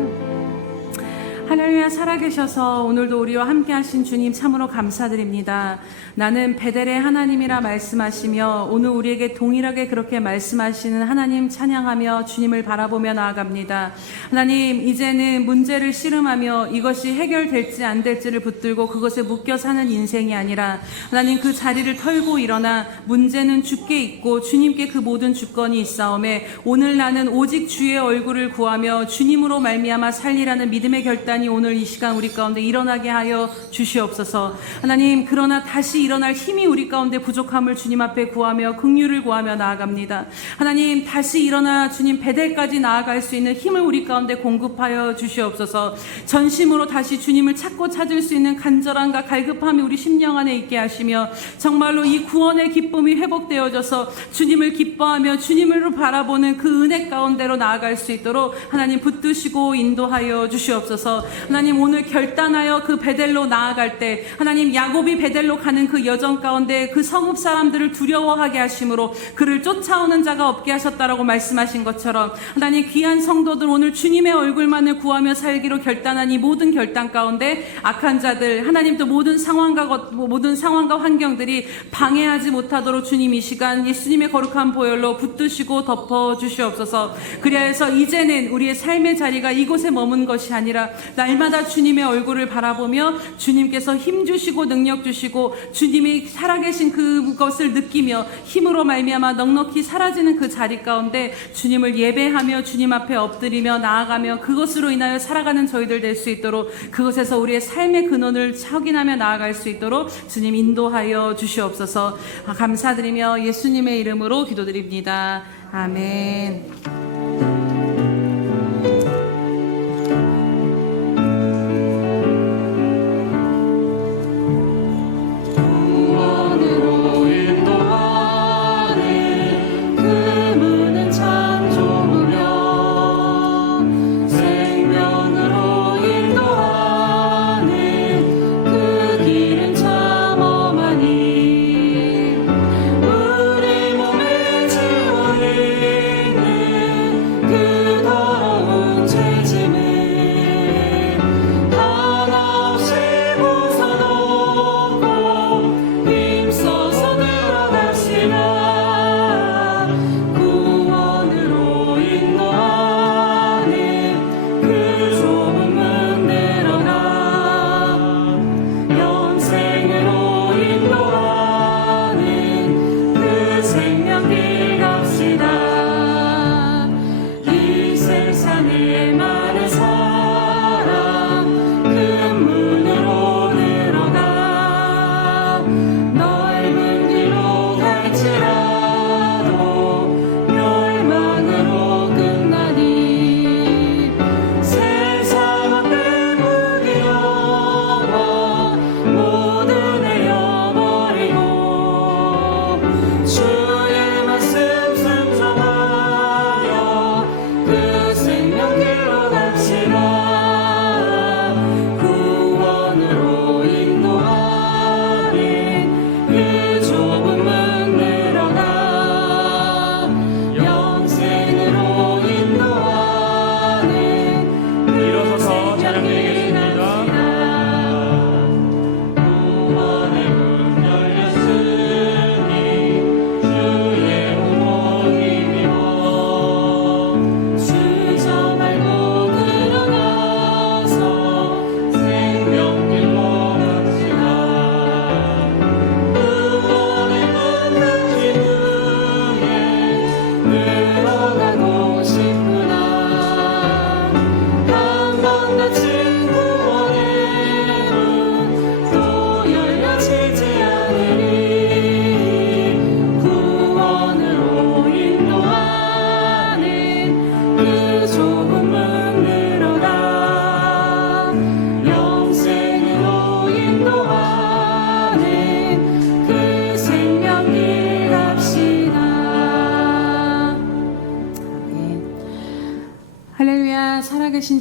할렐루야. 살아계셔서 오늘도 우리와 함께 하신 주님 참으로 감사드립니다. 나는 베델의 하나님이라 말씀하시며 오늘 우리에게 동일하게 그렇게 말씀하시는 하나님 찬양하며 주님을 바라보며 나아갑니다. 하나님, 이제는 문제를 씨름하며 이것이 해결될지 안 될지를 붙들고 그것에 묶여 사는 인생이 아니라 하나님 그 자리를 털고 일어나 문제는 주께 있고 주님께 그 모든 주권이 있사오매 오늘 나는 오직 주의 얼굴을 구하며 주님으로 말미암아 살리라는 믿음의 결단이 오늘 이 시간 우리 가운데 일어나게 하여 주시옵소서. 하나님, 그러나 다시 일어날 힘이 우리 가운데 부족함을 주님 앞에 구하며 긍휼을 구하며 나아갑니다. 하나님, 다시 일어나 주님 베델까지 나아갈 수 있는 힘을 우리 가운데 공급하여 주시옵소서. 전심으로 다시 주님을 찾고 찾을 수 있는 간절함과 갈급함이 우리 심령 안에 있게 하시며 정말로 이 구원의 기쁨이 회복되어져서 주님을 기뻐하며 주님을 바라보는 그 은혜 가운데로 나아갈 수 있도록 하나님 붙드시고 인도하여 주시옵소서. 하나님, 오늘 결단하여 그 베델로 나아갈 때 하나님 야곱이 베델로 가는 그 여정 가운데 그 성읍 사람들을 두려워하게 하심으로 그를 쫓아오는 자가 없게 하셨다라고 말씀하신 것처럼 하나님 귀한 성도들 오늘 주님의 얼굴만을 구하며 살기로 결단한 이 모든 결단 가운데 악한 자들 하나님 또 모든 상황과 환경들이 방해하지 못하도록 주님 이 시간 예수님의 거룩한 보혈로 붙드시고 덮어 주시옵소서. 그리하여서 이제는 우리의 삶의 자리가 이곳에 머문 것이 아니라 날마다 주님의 얼굴을 바라보며 주님께서 힘 주시고 능력 주시고 주님이 살아계신 그것을 느끼며 힘으로 말미암아 넉넉히 사라지는 그 자리 가운데 주님을 예배하며 주님 앞에 엎드리며 나아가며 그것으로 인하여 살아가는 저희들 될 수 있도록 그것에서 우리의 삶의 근원을 확인하며 나아갈 수 있도록 주님 인도하여 주시옵소서. 감사드리며 예수님의 이름으로 기도드립니다. 아멘.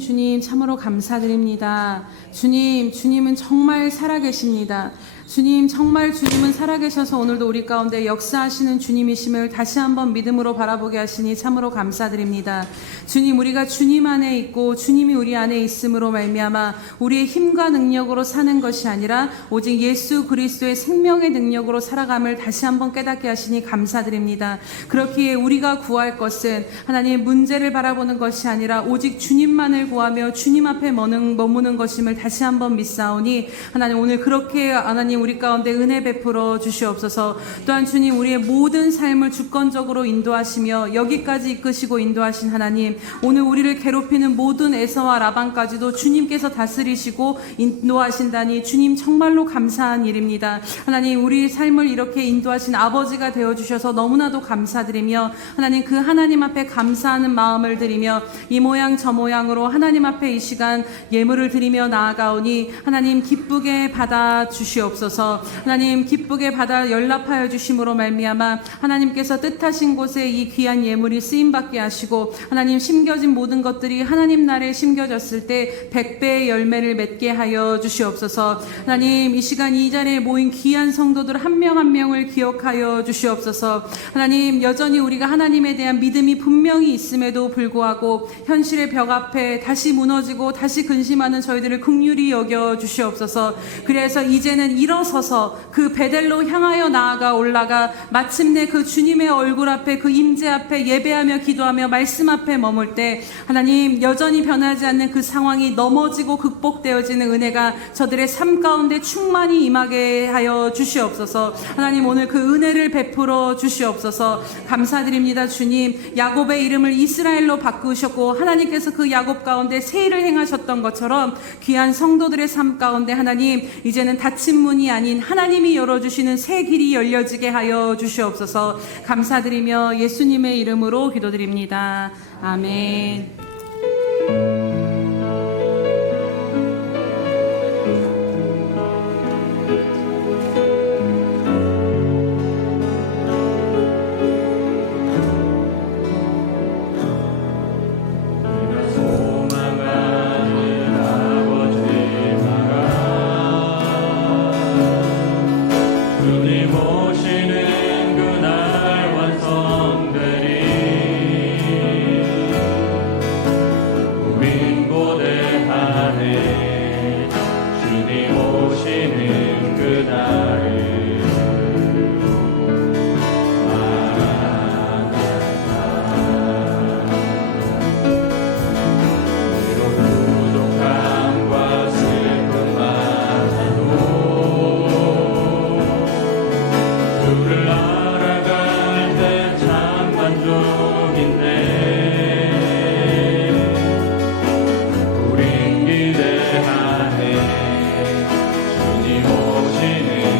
살아계신 주님 참으로 감사드립니다. 주님은 정말 살아계십니다. 정말 주님은 살아계셔서 오늘도 우리 가운데 역사하시는 주님이심을 다시 한번 믿음으로 바라보게 하시니 참으로 감사드립니다. 주님, 우리가 주님 안에 있고 주님이 우리 안에 있음으로 말미암아 우리의 힘과 능력으로 사는 것이 아니라 오직 예수 그리스도의 생명의 능력으로 살아감을 다시 한번 깨닫게 하시니 감사드립니다. 그렇기에 우리가 구할 것은 하나님 문제를 바라보는 것이 아니라 오직 주님만을 구하며 주님 앞에 머무는 것임을 다시 한번 믿사오니 하나님 오늘 그렇게 하나님 우리 가운데 은혜 베풀어 주시옵소서. 또한 주님 우리의 모든 삶을 주권적으로 인도하시며 여기까지 이끄시고 인도하신 하나님, 오늘 우리를 괴롭히는 모든 에서와 라반까지도 주님께서 다스리시고 인도하신다니 주님 정말로 감사한 일입니다. 하나님 우리 삶을 이렇게 인도하신 아버지가 되어주셔서 너무나도 감사드리며 하나님 그 하나님 앞에 감사하는 마음을 드리며 이 모양 저 모양으로 하나님 앞에 이 시간 예물을 드리며 나아가오니 하나님 기쁘게 받아 주시옵소서. 하나님 기쁘게 받아 연락하여 주심으로 말미암아 하나님께서 뜻하신 곳에 이 귀한 예물이 쓰임받게 하시고 하나님 심겨진 모든 것들이 하나님 나라에 심겨졌을 때 100배의 열매를 맺게 하여 주시옵소서. 하나님 이 시간 이 자리에 모인 귀한 성도들 한 명 한 명을 기억하여 주시옵소서. 하나님 여전히 우리가 하나님에 대한 믿음이 분명히 있음에도 불구하고 현실의 벽 앞에 다시 무너지고 다시 근심하는 저희들을 긍휼히 여겨 주시옵소서. 그래서 이제는 일어서서 그 베델로 향하여 나아가 올라가 마침내 그 주님의 얼굴 앞에 그 임재 앞에 예배하며 기도하며 말씀 앞에 머물 때 하나님 여전히 변하지 않는 그 상황이 넘어지고 극복되어지는 은혜가 저들의 삶 가운데 충만히 임하게 하여 주시옵소서. 하나님 오늘 그 은혜를 베풀어 주시옵소서. 감사드립니다. 주님 야곱의 이름을 이스라엘로 바꾸셨고 하나님께서 그 야곱 가운데 새 일을 행하셨던 것처럼 귀한 성도들의 삶 가운데 하나님 이제는 닫힌 문이 아닌 하나님이 열어주시는 새 길이 열려지게 하여 주시옵소서. 감사드리며 예수님의 이름으로 기도드립니다. 아멘. 우린 기대하네 주님 오시는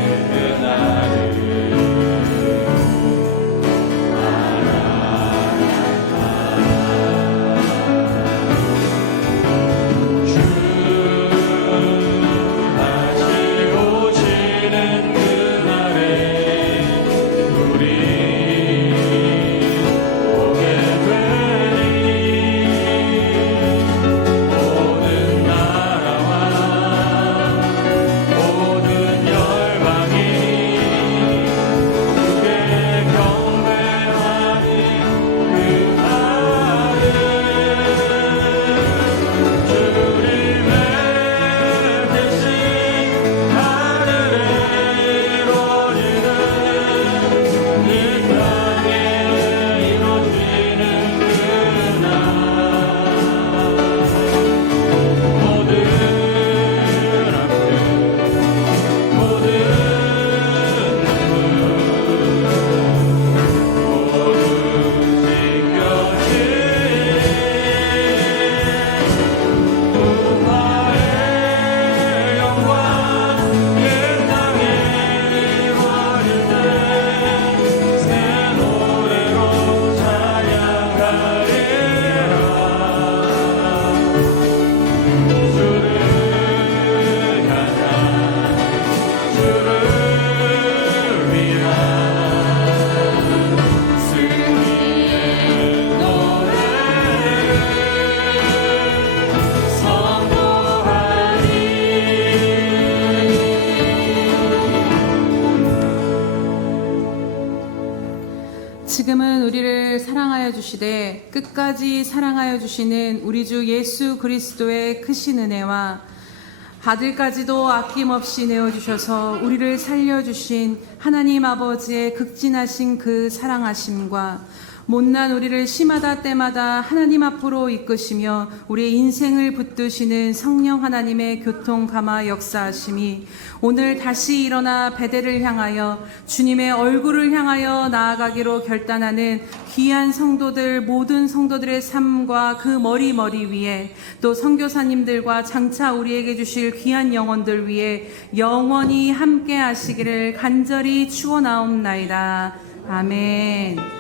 지금은 우리를 사랑하여 주시되 끝까지 사랑하여 주시는 우리 주 예수 그리스도의 크신 은혜와 아들까지도 아낌없이 내어주셔서 우리를 살려주신 하나님 아버지의 극진하신 그 사랑하심과 못난 우리를 시마다 때마다 하나님 앞으로 이끄시며 우리의 인생을 붙드시는 성령 하나님의 교통 감화 역사하심이 오늘 다시 일어나 베델을 향하여 주님의 얼굴을 향하여 나아가기로 결단하는 귀한 성도들, 모든 성도들의 삶과 그 머리 위에 또 선교사님들과 장차 우리에게 주실 귀한 영혼들 위에 영원히 함께 하시기를 간절히 축원하옵나이다. 아멘.